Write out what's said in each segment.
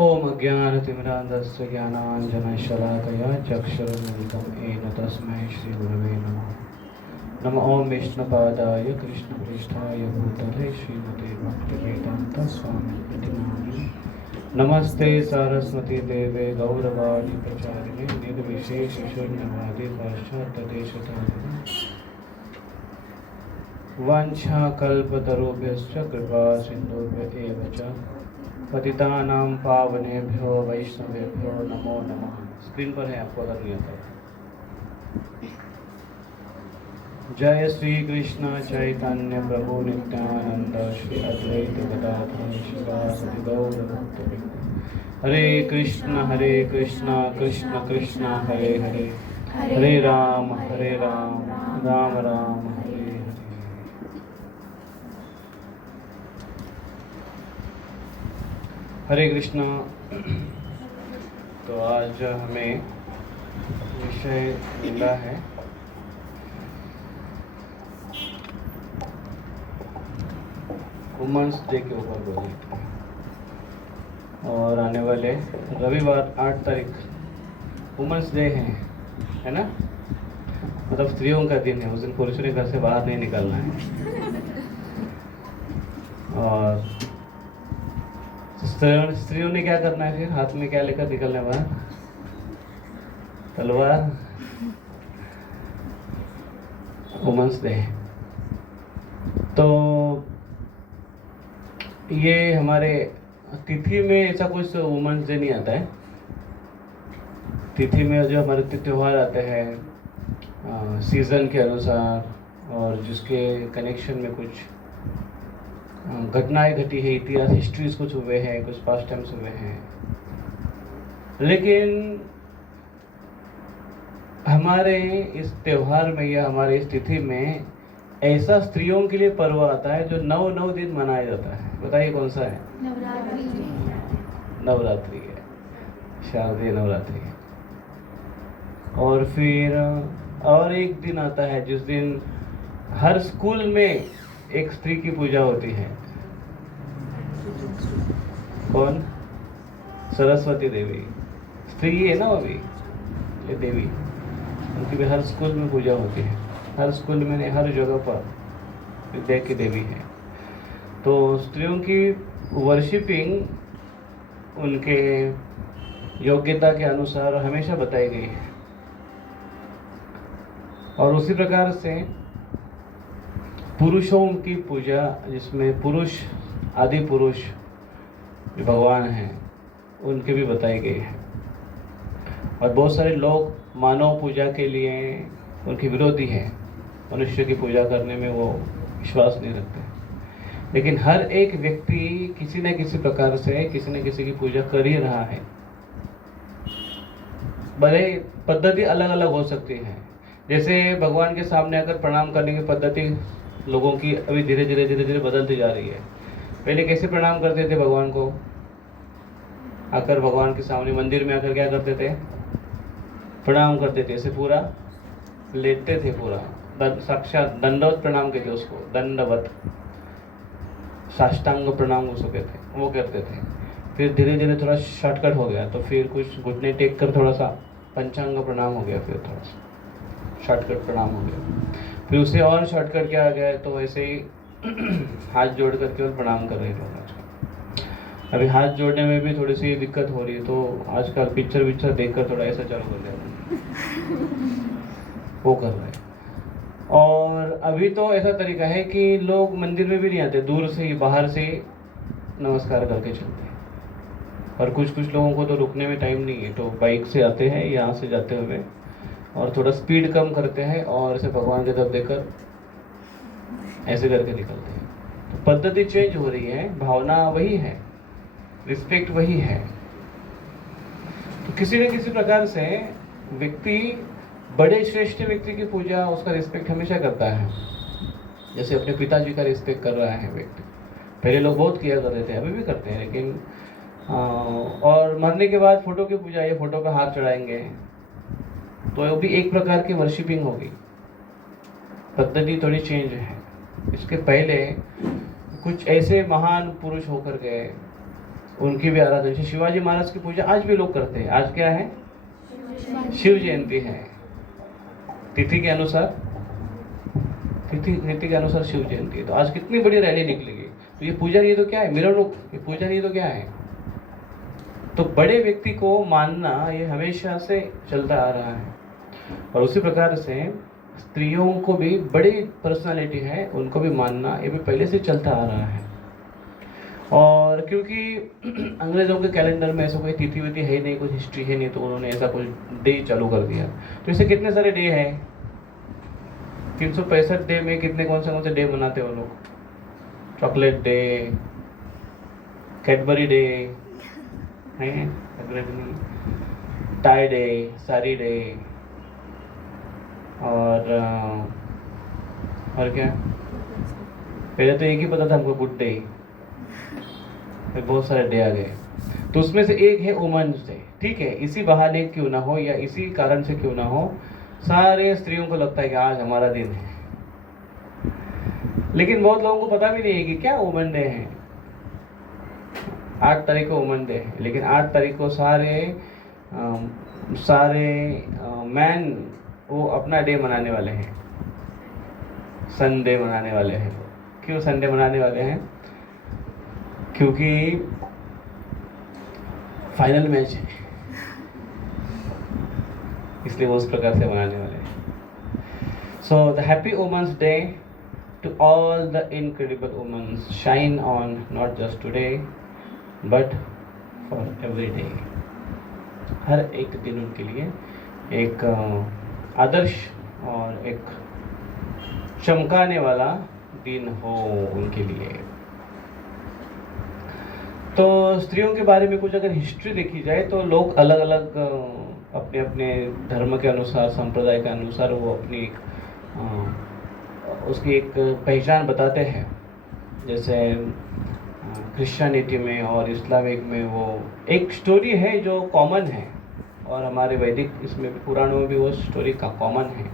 ओम अज्ञानतिमिरान्धस्य ज्ञानाञ्जनशलाकया चक्षुरुन्मिलितं येन तस्मै श्रीगुरवे नमः। नमो ओम विष्णुपादाय कृष्णपृष्ठाय भूतले श्रीमते भक्तिवेदान्तस्वामिनिति नामिने। नमस्ते सरस्वती देवे गौरवाणी प्रचारिणे निर्विशेषशून्यवादी पाश्चात्यदेशतारिणे। वाञ्छाकल्पतरुभ्यश्च कृपा सिन्धुभ्य एव च पतितानां पावनेभ्यो वैष्णवेभ्यो नमो नमः। स्क्रीन पर है, आपको अगर नहीं आता है। जय श्री कृष्ण चैतन्य प्रभु नित्यानंद श्री अद्वैत गदाधर शिवासादि गौर भक्तवृंद। हरे कृष्ण कृष्ण कृष्ण हरे हरे, हरे राम राम राम हरे हरे। हरे कृष्णा। तो आज हमें विषय मिला है वुमेन्स डे के ऊपर बोलने के लिए, और आने वाले रविवार 8 तारीख वुमेन्स डे है ना। मतलब स्त्रियों का दिन है। उस दिन पुरुषों ने घर से बाहर नहीं निकलना है। और स्त्रियों ने क्या करना है फिर? हाथ में क्या लेकर निकलना है बाहर? तलवार। वुमेन्स डे तो ये हमारे तिथि में ऐसा कुछ वुमेन्स डे नहीं आता है। तिथि में जो हमारे त्यौहार आते हैं सीज़न के अनुसार, और जिसके कनेक्शन में कुछ घटनाएं घटी है, इतिहास हिस्ट्रीज कुछ हुए हैं, कुछ पास्ट टाइम्स हुए हैं। लेकिन हमारे इस त्यौहार में या हमारे इस तिथि में ऐसा स्त्रियों के लिए पर्व आता है जो 9 दिन मनाया जाता है। बताइए कौन सा है? नवरात्रि है, शारदीय नवरात्रि है। और फिर और एक दिन आता है जिस दिन हर स्कूल में एक स्त्री की पूजा होती है। कौन? सरस्वती देवी। स्त्री है ना, वो भी ये देवी, उनकी भी हर स्कूल में पूजा होती है। हर स्कूल में, हर जगह पर विद्या की देवी है। तो स्त्रियों की वर्शिपिंग उनके योग्यता के अनुसार हमेशा बताई गई है। और उसी प्रकार से पुरुषों की पूजा, जिसमें पुरुष, आदि पुरुष जो भगवान हैं, उनके भी बताई गई है। और बहुत सारे लोग मानव पूजा के लिए उनके विरोधी हैं। मनुष्य की पूजा करने में वो विश्वास नहीं रखते। लेकिन हर एक व्यक्ति किसी न किसी प्रकार से किसी न किसी की पूजा कर ही रहा है। भले पद्धति अलग अलग हो सकती है। जैसे भगवान के सामने आकर प्रणाम करने की पद्धति लोगों की अभी धीरे धीरे बदलती जा रही है। पहले कैसे प्रणाम करते थे भगवान को? आकर भगवान के सामने मंदिर में आकर क्या करते थे? प्रणाम करते थे। ऐसे पूरा लेटते थे, पूरा साक्षात दंडवत प्रणाम कहते उसको, दंडवत, साष्टांग प्रणाम उसको कहते, वो करते थे। फिर धीरे धीरे थोड़ा शॉर्टकट हो गया, तो फिर कुछ घुटने टेक कर थोड़ा सा पंचांग प्रणाम हो गया, फिर थोड़ा सा शॉर्टकट प्रणाम हो गया। फिर उससे और शॉर्टकट क्या आ गया, तो ऐसे ही हाथ जोड़ कर केवल प्रणाम कर रहे थे आजकल। अभी हाथ जोड़ने में भी थोड़ी सी दिक्कत हो रही है, तो आजकल पिक्चर देखकर थोड़ा ऐसा चालू कर दिया, वो कर रहे हैं। और अभी तो ऐसा तरीका है कि लोग मंदिर में भी नहीं आते, दूर से ही, बाहर से नमस्कार करके चलते हैं। और कुछ लोगों को तो रुकने में टाइम नहीं है, तो बाइक से आते हैं, यहाँ से जाते हुए, और थोड़ा स्पीड कम करते हैं और ऐसे भगवान की तरफ देकर ऐसे करके निकलते हैं। तो पद्धति चेंज हो रही है, भावना वही है, रिस्पेक्ट वही है। तो किसी न किसी प्रकार से व्यक्ति बड़े श्रेष्ठ व्यक्ति की पूजा, उसका रिस्पेक्ट हमेशा करता है। जैसे अपने पिताजी का रिस्पेक्ट कर रहा है व्यक्ति। पहले लोग बहुत किया करते थे, अभी भी करते हैं, लेकिन और मरने के बाद फोटो की पूजा, ये फोटो पे हाथ चढ़ाएंगे, तो वो भी एक प्रकार की वर्शिपिंग होगी। पद्धति थोड़ी चेंज है। इसके पहले कुछ ऐसे महान पुरुष होकर गए, उनकी भी आराधना। जैसे शिवाजी महाराज की पूजा आज भी लोग करते हैं। आज क्या है? शिव जयंती है। तिथि के अनुसार शिव जयंती है। तो आज कितनी बड़ी रैली निकलेगी। तो ये पूजा नहीं तो क्या है? मिरर रूप। ये पूजा नहीं तो क्या है? तो बड़े व्यक्ति को मानना ये हमेशा से चलता आ रहा है। और उसी प्रकार से स्त्रियों को भी बड़ी पर्सनालिटी है, उनको भी मानना ये भी पहले से चलता आ रहा है। और क्योंकि अंग्रेज़ों के कैलेंडर में ऐसा कोई तिथि विथि है नहीं, कुछ हिस्ट्री है नहीं, तो उन्होंने ऐसा कुछ डे चालू कर दिया। तो इससे कितने सारे डे हैं? 365 डे में कितने कौन से डे मनाते हैं वो लोग? चॉकलेट डे, कैडबरी डे है, टाई डे, सारी डे, और क्या? पहले तो एक ही पता था हमको, गुड डे। फिर बहुत सारे डे आ गए। तो उसमें से एक है वुमेन्स डे। ठीक है, इसी बहाने क्यों ना हो या इसी कारण से क्यों ना हो, सारे स्त्रियों को लगता है कि आज हमारा दिन है। लेकिन बहुत लोगों को पता भी नहीं है कि क्या वुमेन डे है। 8 तारीख को वुमेन डे है, लेकिन 8 तारीख को सारे मैन वो अपना डे मनाने वाले हैं, संडे मनाने वाले हैं। क्यों संडे मनाने वाले हैं? क्योंकि फाइनल मैच है, इसलिए वो उस प्रकार से मनाने वाले हैं। So the happy women's day to all the incredible women's, shine on not just today but for every day. हर एक दिन उनके लिए एक आदर्श और एक चमकाने वाला दिन हो उनके लिए। तो स्त्रियों के बारे में कुछ अगर हिस्ट्री देखी जाए तो लोग अलग अलग अपने अपने धर्म के अनुसार, संप्रदाय के अनुसार वो अपनी उसकी एक पहचान बताते हैं। जैसे क्रिश्चियनिटी में और इस्लामिक में वो एक स्टोरी है जो कॉमन है, और हमारे वैदिक इसमें पुराणों में भी वो स्टोरी का कॉमन है।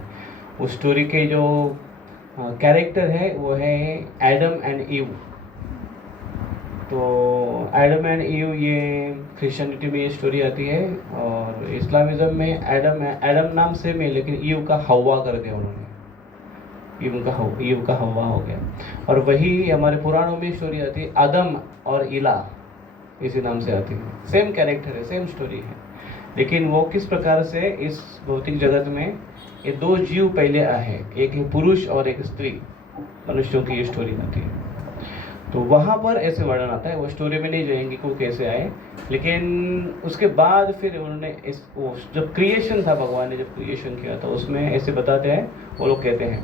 उस स्टोरी के जो कैरेक्टर है वो है एडम एंड ईव। तो एडम एंड ईव ये क्रिश्चियनिटी में ये स्टोरी आती है, और इस्लामिज्म में एडम नाम सेम है, लेकिन ईव का हवा कर दिया उन्होंने। ईव का हवा हो गया। और वही हमारे पुराणों में स्टोरी आती है, आदम और इला इसी नाम से आती है। सेम कैरेक्टर है, सेम स्टोरी है, लेकिन वो किस प्रकार से इस भौतिक जगत में ये 2 जीव पहले आए, एक है पुरुष और एक स्त्री, मनुष्यों की ये स्टोरी आती है। तो वहाँ पर ऐसे वर्णन आता है, वो स्टोरी में नहीं जाएंगे कि वो कैसे आए। लेकिन उसके बाद फिर उन्होंने जब क्रिएशन था, भगवान ने जब क्रिएशन किया था, उसमें ऐसे बताते हैं, वो लोग कहते हैं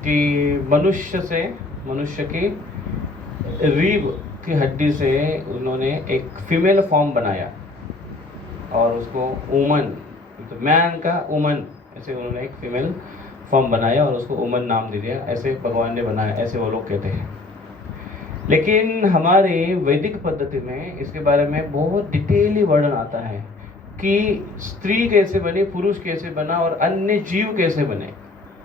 कि मनुष्य की रीढ़ की हड्डी से उन्होंने एक फीमेल फॉर्म बनाया, और उसको वुमन, तो मैन का वुमन, ऐसे उन्होंने एक फीमेल फॉर्म बनाया और उसको वुमन नाम दे दिया। ऐसे भगवान ने बनाया, ऐसे वो लोग कहते हैं। लेकिन हमारे वैदिक पद्धति में इसके बारे में बहुत डिटेली वर्णन आता है कि स्त्री कैसे बनी, पुरुष कैसे बना, और अन्य जीव कैसे बने,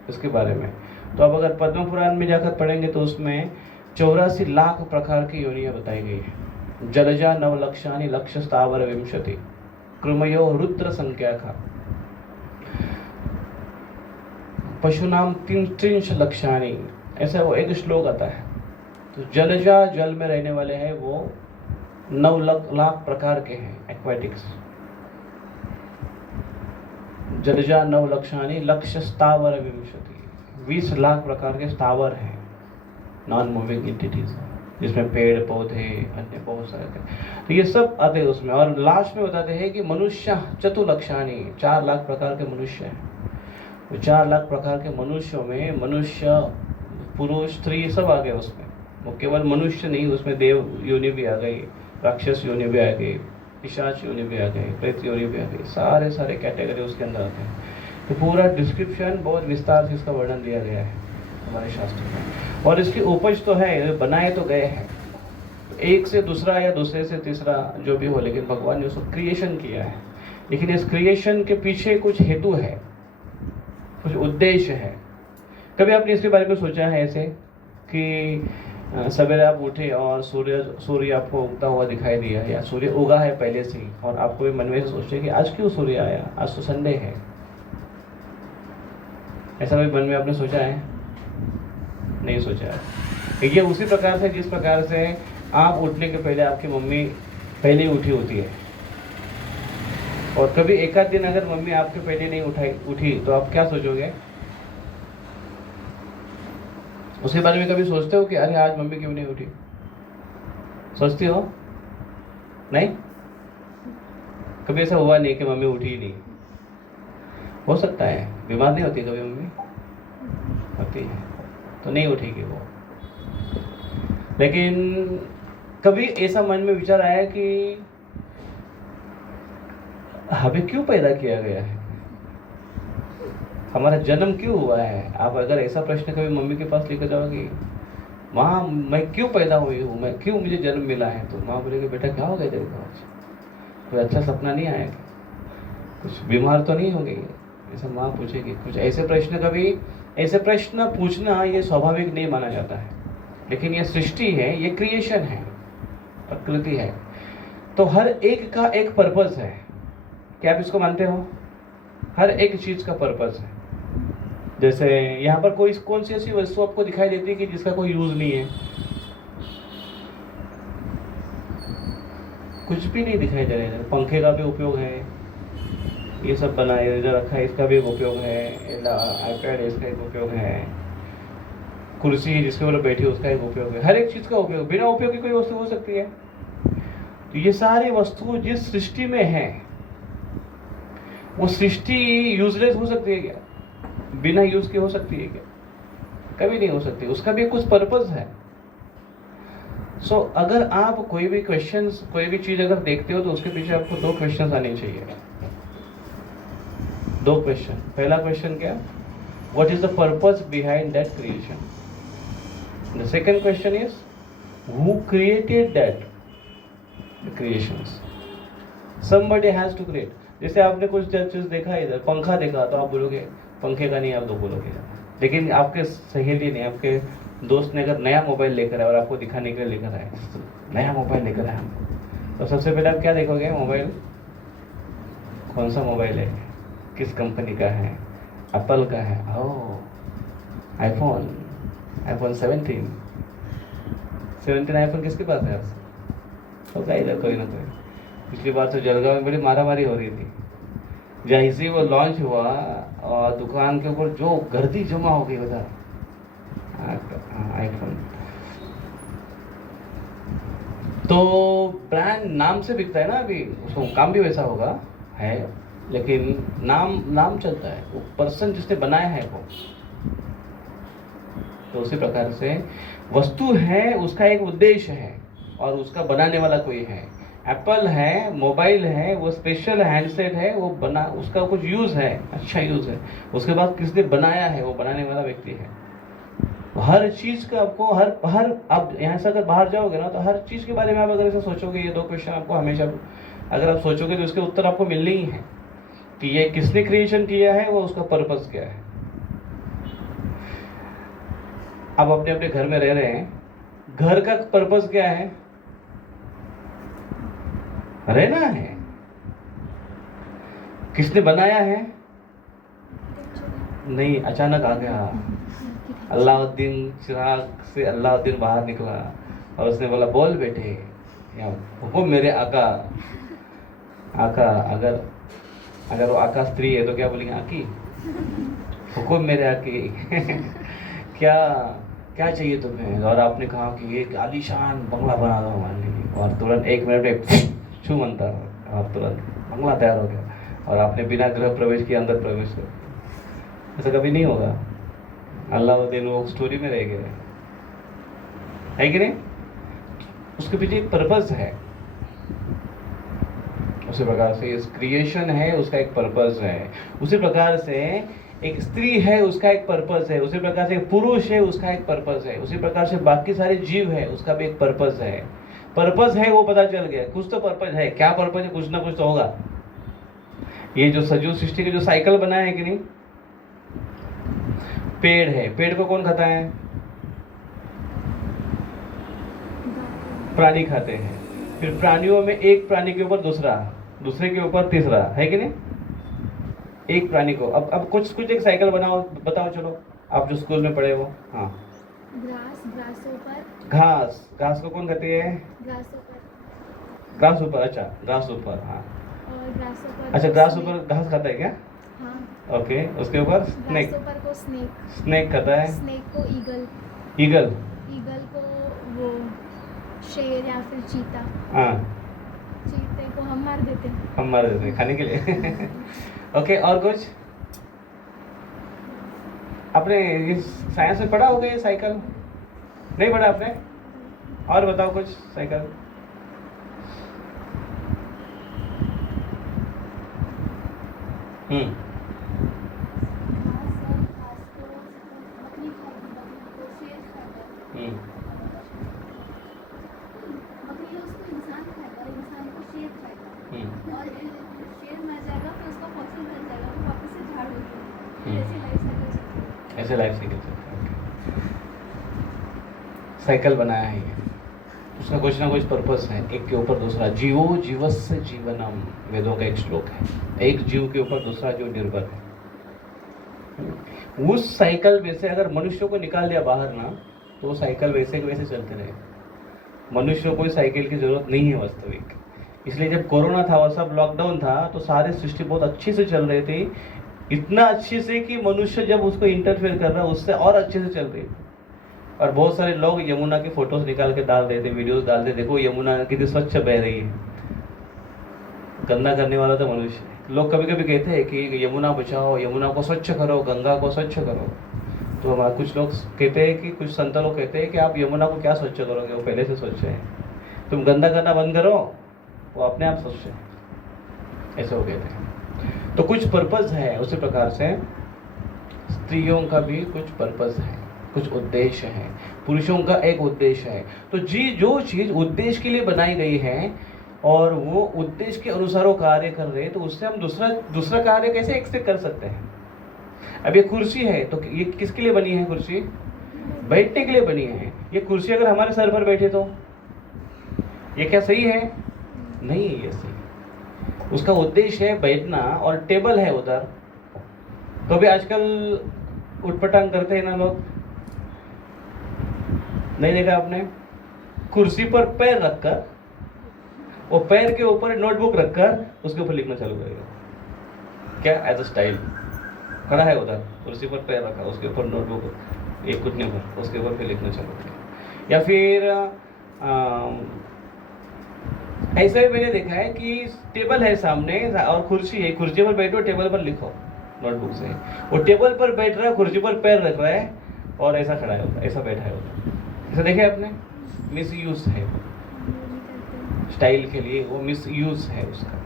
इसके बारे में। तो अब अगर पद्म पुराण में जाकर पढ़ेंगे तो उसमें 84 लाख प्रकार की योनियां बताई गई है। जलजा नवलक्षानि लक्ष स्थावर विंशति कृमयो रुद्र संख्या का, पशुनाम 33 लक्षानि, ऐसा वो एक श्लोक आता है। तो जलजा, जल में रहने वाले हैं, वो 9 लाख प्रकार के हैं, एक्वाटिक्स। जलजा 9 लक्षानि लक्ष स्थावर विंशति, 20 लाख प्रकार के स्थावर हैं, नॉन मूविंग एंटिटीज, जिसमें पेड़ पौधे अन्य बहुत सारे थे। तो ये सब आते हैं उसमें। और लास्ट में बताते हैं कि मनुष्य चतुर्लक्षानि, 4 लाख प्रकार के मनुष्य हैं। तो 4 लाख प्रकार के मनुष्यों में मनुष्य, पुरुष, स्त्री सब आ गए उसमें। वो केवल मनुष्य नहीं, उसमें देव योनि भी आ गई, राक्षस योनि भी आ गई, पिशाच योनि भी आ गई, प्रेत योनि भी आ गई, सारे कैटेगरी उसके अंदर आते हैं। तो पूरा डिस्क्रिप्शन बहुत विस्तार से इसका वर्णन दिया गया है हमारे शास्त्र में। और इसकी उपज तो है, बनाए तो गए हैं, एक से दूसरा या दूसरे से तीसरा जो भी हो, लेकिन भगवान ने उसको क्रिएशन किया है। लेकिन इस क्रिएशन के पीछे कुछ हेतु है, कुछ उद्देश्य है। कभी आपने इसके बारे में सोचा है ऐसे कि सवेरे आप उठे और सूर्य आपको उगता हुआ दिखाई दिया, या सूर्य उगा है पहले से ही, और आपको भी मन में सोचे कि आज क्यों सूर्य आया, आज तो संडे है। ऐसा भी मन में आपने सोचा है? नहीं सोचा है। ये उसी प्रकार से जिस प्रकार से आप उठने के पहले आपकी मम्मी पहले ही उठी होती है, और कभी एक आध दिन अगर मम्मी आपके पहले नहीं उठी तो आप क्या सोचोगे? उसके बारे में कभी सोचते हो कि अरे आज मम्मी क्यों नहीं उठी? सोचती हो? नहीं? कभी ऐसा हुआ नहीं कि मम्मी उठी ही नहीं? हो सकता है, बीमार नहीं होती कभी मम्मी? होती है, तो नहीं उठेगी वो। लेकिन कभी ऐसा मन में विचार आया कि हमें क्यों पैदा किया गया है, हमारा जन्म क्यों हुआ है? आप अगर ऐसा प्रश्न कभी मम्मी के पास लेकर जाओगे, माँ मैं क्यों पैदा हुई हूँ, मैं क्यों, मुझे जन्म मिला है, तो माँ बोलेगी बेटा क्या हो गया तेरे को आज, कोई अच्छा सपना नहीं आया, कुछ बीमार तो नहीं हो गई? ऐसा माँ पूछेगी। कुछ ऐसे प्रश्न पूछना ये स्वाभाविक नहीं माना जाता है, लेकिन ये सृष्टि है, ये क्रिएशन है, प्रकृति है, तो हर एक का एक पर्पस है। क्या आप इसको मानते हो? हर एक चीज का पर्पस है। जैसे यहाँ पर कौन सी ऐसी वस्तु आपको दिखाई देती है कि जिसका कोई यूज नहीं है? कुछ भी नहीं दिखाई दे रहा है। पंखे का भी उपयोग है, ये सब बनाए जो रखा है इसका भी एक उपयोग है, आईपैड इसका एक उपयोग है, कुर्सी जिसके ऊपर बैठी उसका एक उपयोग है। हर एक चीज का उपयोग, बिना उपयोग की कोई वस्तु हो सकती है? तो ये सारी वस्तु जिस सृष्टि में है, वो सृष्टि यूजलेस हो सकती है क्या? बिना यूज के हो सकती है क्या? कभी नहीं हो सकती। उसका भी कुछ पर्पस है। सो अगर आप कोई भी चीज अगर देखते हो तो उसके पीछे आपको 2 क्वेश्चन आने चाहिए। 2 क्वेश्चन। पहला क्वेश्चन क्या? What is the purpose behind that creation? The second question is who created that creations? somebody has to create। जैसे आपने कुछ चीज देखा, इधर पंखा देखा, तो आप बोलोगे पंखे का नहीं, आप तो बोलोगे। लेकिन आपके सहेली ने, आपके दोस्त ने अगर नया मोबाइल लेकर आया और आपको दिखाने के लिए लेकर आया, नया मोबाइल लेकर आया, तो सबसे पहले आप क्या देखोगे? मोबाइल कौन सा मोबाइल है, किस कंपनी का है? एप्पल का है, ओह आईफोन 17 आईफोन किसके पास है? होगा इधर कोई ना कोई। पिछली बार तो जलगांव में बड़ी मारामारी हो रही थी, जैसे ही वो लॉन्च हुआ और दुकान के ऊपर जो गर्दी जमा हो गई उधर, आईफोन। तो ब्रांड नाम से बिकता है ना, अभी उसको काम भी वैसा होगा है, लेकिन नाम चलता है, वो पर्सन जिसने बनाया है वो। तो उसी प्रकार से वस्तु है, उसका एक उद्देश्य है और उसका बनाने वाला कोई है। एप्पल है, मोबाइल है, वो स्पेशल हैंडसेट है, वो बना, उसका कुछ यूज है, अच्छा यूज है, उसके बाद किसने बनाया है, वो बनाने वाला व्यक्ति है। हर चीज का आपको हर आप यहाँ से अगर बाहर जाओगे ना, तो हर चीज के बारे में आप अगर ऐसा सोचोगे, ये 2 क्वेश्चन आपको हमेशा अगर आप सोचोगे तो उसके उत्तर आपको मिलने ही है कि ये किसने क्रिएशन किया है, वो उसका पर्पस क्या है। आप अपने अपने घर में रह रहे हैं, घर का पर्पस क्या है? रहना है। किसने बनाया है? नहीं, अचानक आ गया अलाउद्दीन, चिराग से अलाउद्दीन बाहर निकला और उसने बोला बोल बेटे, या हुकुम मेरे आका। अगर वो आका स्त्री है तो क्या बोलेंगे? आकी, हुकुम मेरे आकी। क्या चाहिए तुम्हें? और आपने कहा कि एक आलीशान बंगला बना दो हमारे लिए, और तुरंत 1 मिनट में छू मनता और तुरंत बंगला तैयार हो गया, और आपने बिना गृह प्रवेश के अंदर प्रवेश कर। ऐसा कभी नहीं होगा। अल्लाउद्दीन वो स्टोरी में रह गए, है कि नहीं? उसके पीछे एक पर्पस है। उसी प्रकार से इस क्रिएशन है, उसका एक पर्पस है। उसी प्रकार से एक स्त्री है, उसका एक पर्पस है। उसी प्रकार से एक पुरुष है, उसका एक पर्पस है। उसी प्रकार से बाकी सारे जीव है, उसका भी एक पर्पस है। पर्पस है वो पता चल गया, कुछ तो पर्पस है। क्या पर्पस है? कुछ ना कुछ तो होगा। ये जो सजीव सृष्टि के जो साइकिल बनाया है कि नहीं, पेड़ है, पेड़ को कौन खाता है? प्राणी खाते हैं, फिर प्राणियों में एक प्राणी के ऊपर दूसरा, दूसरे के ऊपर तीसरा, है कि नहीं? एक प्राणी को अब कुछ कुछ एक साइकिल बनाओ, बताओ चलो, आप जो स्कूल में पढ़े हो। हाँ, ग्रास, ग्रासोपर, घास, घास को कौन खाती है? ग्रासोपर, ग्रास ऊपर, अच्छा ग्रास ऊपर, हाँ और ग्रासोपर अच्छा, को ग्रास snake- ऊपर घास खाता है क्या? हाँ, ओके, उसके ऊपर स्नेक, ग्रासोपर को स्नेक, स्नेक खाता है, स्नेक को ईगल, ईगल, ईगल को वो शेर या फिर चीता, हाँ चीते को हम मार देते हैं। हम मार देते हैं खाने के लिए। ओके, और कुछ आपने ये साइंस में पढ़ा होगा, ये साइकिल नहीं पढ़ा आपने? और बताओ कुछ साइकिल। हम्म, बकरी खाएगी, बकरी को शेर खाएगा, हम्म, बकरी उसको इंसान खाएगा, इंसान को शेर खाएगा, और शेर मर जाएगा फिर उसका फॉसिल बन जाएगा, तो वापस से झाड़ हो जाएगा, ऐसे लाइफ साइकिल चलती है। ऐसे लाइफ साइकिल चलता है। साइकिल बनाया है ये, उसका कुछ ना कुछ पर्पस है, एक के ऊपर दूसरा। जीवो जीवस्य जीवनम, वेदों का एक श्लोक है, एक जीव के ऊपर दूसरा जीव निर्भर है। उस साइकिल में से अगर मनुष्य को निकाल दिया बाहर ना, तो वो साइकिल वैसे के वैसे चलते रहे। मनुष्य को साइकिल की जरूरत नहीं है वास्तविक। इसलिए जब कोरोना था और सब लॉकडाउन था, तो सारे सृष्टि बहुत अच्छे से चल रहे थे, इतना अच्छे से कि मनुष्य जब उसको इंटरफेयर कर रहा, उससे और अच्छे से चल रही थी। और बहुत सारे लोग यमुना की फोटोज निकाल के डाल रहे थे, वीडियोस डाल रहे थे, देखो यमुना कितनी स्वच्छ बह रही है। गंदा करने वाला तो मनुष्य है। लोग कभी कभी कहते हैं कि यमुना बचाओ, यमुना को स्वच्छ करो, गंगा को स्वच्छ करो। तो हमारे कुछ लोग कहते हैं कि कुछ संत लोग कहते हैं कि आप यमुना को क्या स्वच्छ करोगे, वो पहले से स्वच्छ है, तुम गंदा करना बंद करो, वो अपने आप स्वच्छ है, ऐसे वो कहते हैं। तो कुछ पर्पस है, उसी प्रकार से स्त्रियों का भी कुछ पर्पस है, कुछ उद्देश्य है, पुरुषों का एक उद्देश्य है। तो जो चीज़ उद्देश्य के लिए बनाई गई है और वो उद्देश्य के अनुसार वो कार्य कर रहे हैं, तो उससे हम दूसरा कार्य कैसे एक्सपेक्ट कर सकते हैं? अब ये कुर्सी है, तो ये किसके लिए बनी है? कुर्सी बैठने के लिए बनी है। ये कुर्सी अगर हमारे सर पर बैठे तो ये क्या सही है? नहीं है ये सही। उसका उद्देश्य है बैठना, और टेबल है उधर, तो भी आजकल उठपटांग करते हैं ना लोग, नहीं देखा आपने? कुर्सी पर पैर रखकर, वो पैर के ऊपर नोटबुक रखकर उसके ऊपर लिखना चालू करेगा। क्या? एज अ स्टाइल खड़ा है उधर, कुर्सी पर पैर रखा, उसके ऊपर नोटबुक एक घुटने पर, उसके ऊपर फिर लिखना चालू करेगा। या फिर ऐसे भी मैंने देखा है कि टेबल है सामने और कुर्सी है, कुर्सी पर बैठो, टेबल पर लिखो नोटबुक से। वो टेबल पर बैठ रहा है, कुर्सी पर पैर रख रहा है और ऐसा खड़ा है होता, ऐसा बैठा है होता। ऐसा देखे आपने? मिस यूज है स्टाइल के लिए, वो मिस यूज है उसका,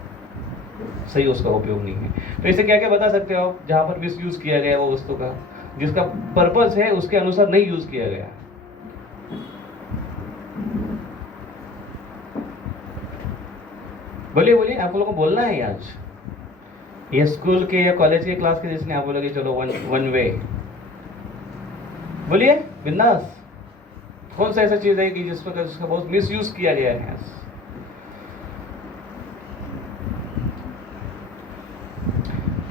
सही उसका उपयोग नहीं है। तो इसे क्या क्या बता सकते हो आप जहाँ पर मिस यूज किया गया वो वस्तु का, जिसका पर्पस है उसके अनुसार नहीं यूज किया गया? बोलिए बोलिए, आप लोगों को बोलना है आज। ये स्कूल के या कॉलेज के क्लास के जिसने आप बोलोगे चलो वन वे, बोलिए बिंदास। कौन सा ऐसा चीज है कि जिसका बहुत मिस यूज किया गया है?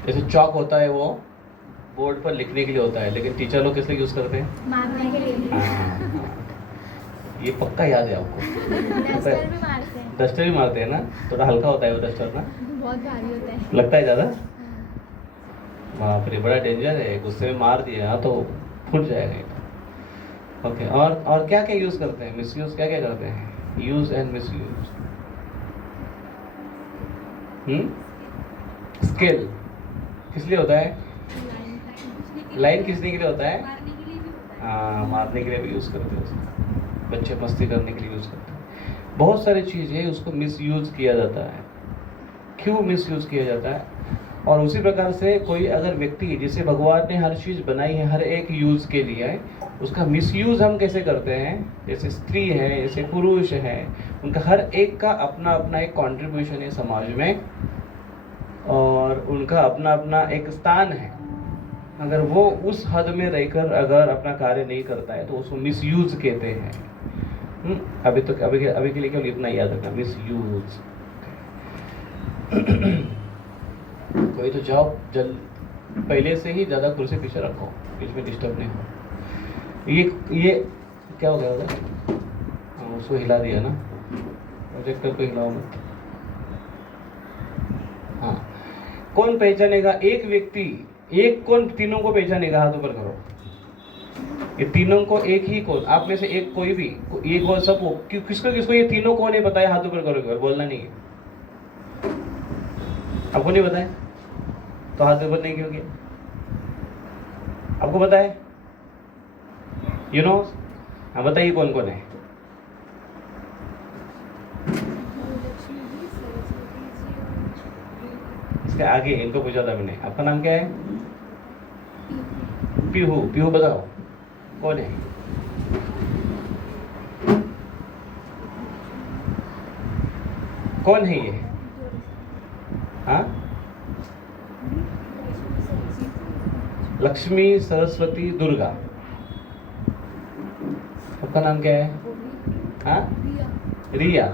जैसे चौक होता है वो बोर्ड पर लिखने के लिए होता है, लेकिन टीचर लोग किस लिए यूज करते हैं? मारने के लिए। ये पक्का याद है आपको। डस्टर भी मारते हैं। डस्टर भी मारते हैं ना, थोड़ा हल्का होता है वो डस्टर ना, बहुत भारी होता है। लगता है ज्यादा। बाप रे, बड़ा डेंजर है, गुस्से में मार दिया तो फूट जाएगा। ओके, और क्या क्या यूज करते हैं? मिस यूज क्या क्या करते हैं? Use and miss use. Skill किस लिए होता है? लाइन खींचने के लिए होता है, हाँ, मारने के लिए भी यूज करते हैं उसको, बच्चे मस्ती करने के लिए यूज करते हैं। बहुत सारी चीजें उसको मिस यूज किया जाता है। क्यों मिस यूज किया जाता है? और उसी प्रकार से कोई अगर व्यक्ति जिसे भगवान ने हर चीज बनाई है हर एक यूज के लिए, उसका मिस यूज हम कैसे करते हैं? जैसे स्त्री है, जैसे पुरुष है, उनका हर एक का अपना अपना एक कंट्रीब्यूशन है समाज में, और उनका अपना अपना एक स्थान है। अगर वो उस हद में रहकर अगर अपना कार्य नहीं करता है तो उसको मिसयूज कहते हैं। अभी तो अभी के लिए केवल इतना याद रखना, मिस यूज। कोई तो जाओ जल, पहले से ही ज़्यादा कुर्सी पीछे रखो, बीच में डिस्टर्ब नहीं हो। ये क्या हो गया उधर? हाँ, उसको हिला दिया ना, प्रोजेक्टर को हिलाओ मत। हाँ, कौन पहचानेगा? एक व्यक्ति, एक कौन तीनों को पहचानेगा? हाथ ऊपर करो। ये तीनों को एक ही कौन? आप में से एक कोई भी, एक और सब किसको किसको ये तीनों कौन है बताया? हाथ ऊपर करोगे, बोलना नहीं है। आपको नहीं बताया तो हाथ ऊपर नहीं क्यों किया? आपको पता है? You know? हाँ बताइए कौन कौन है? इसके आगे इनको पूछा था मैंने, आपका नाम क्या है? पीहू। पीहू बताओ कौन है? कौन है ये? हाँ, लक्ष्मी, सरस्वती, दुर्गा। आपका नाम क्या है? हाँ, रिया।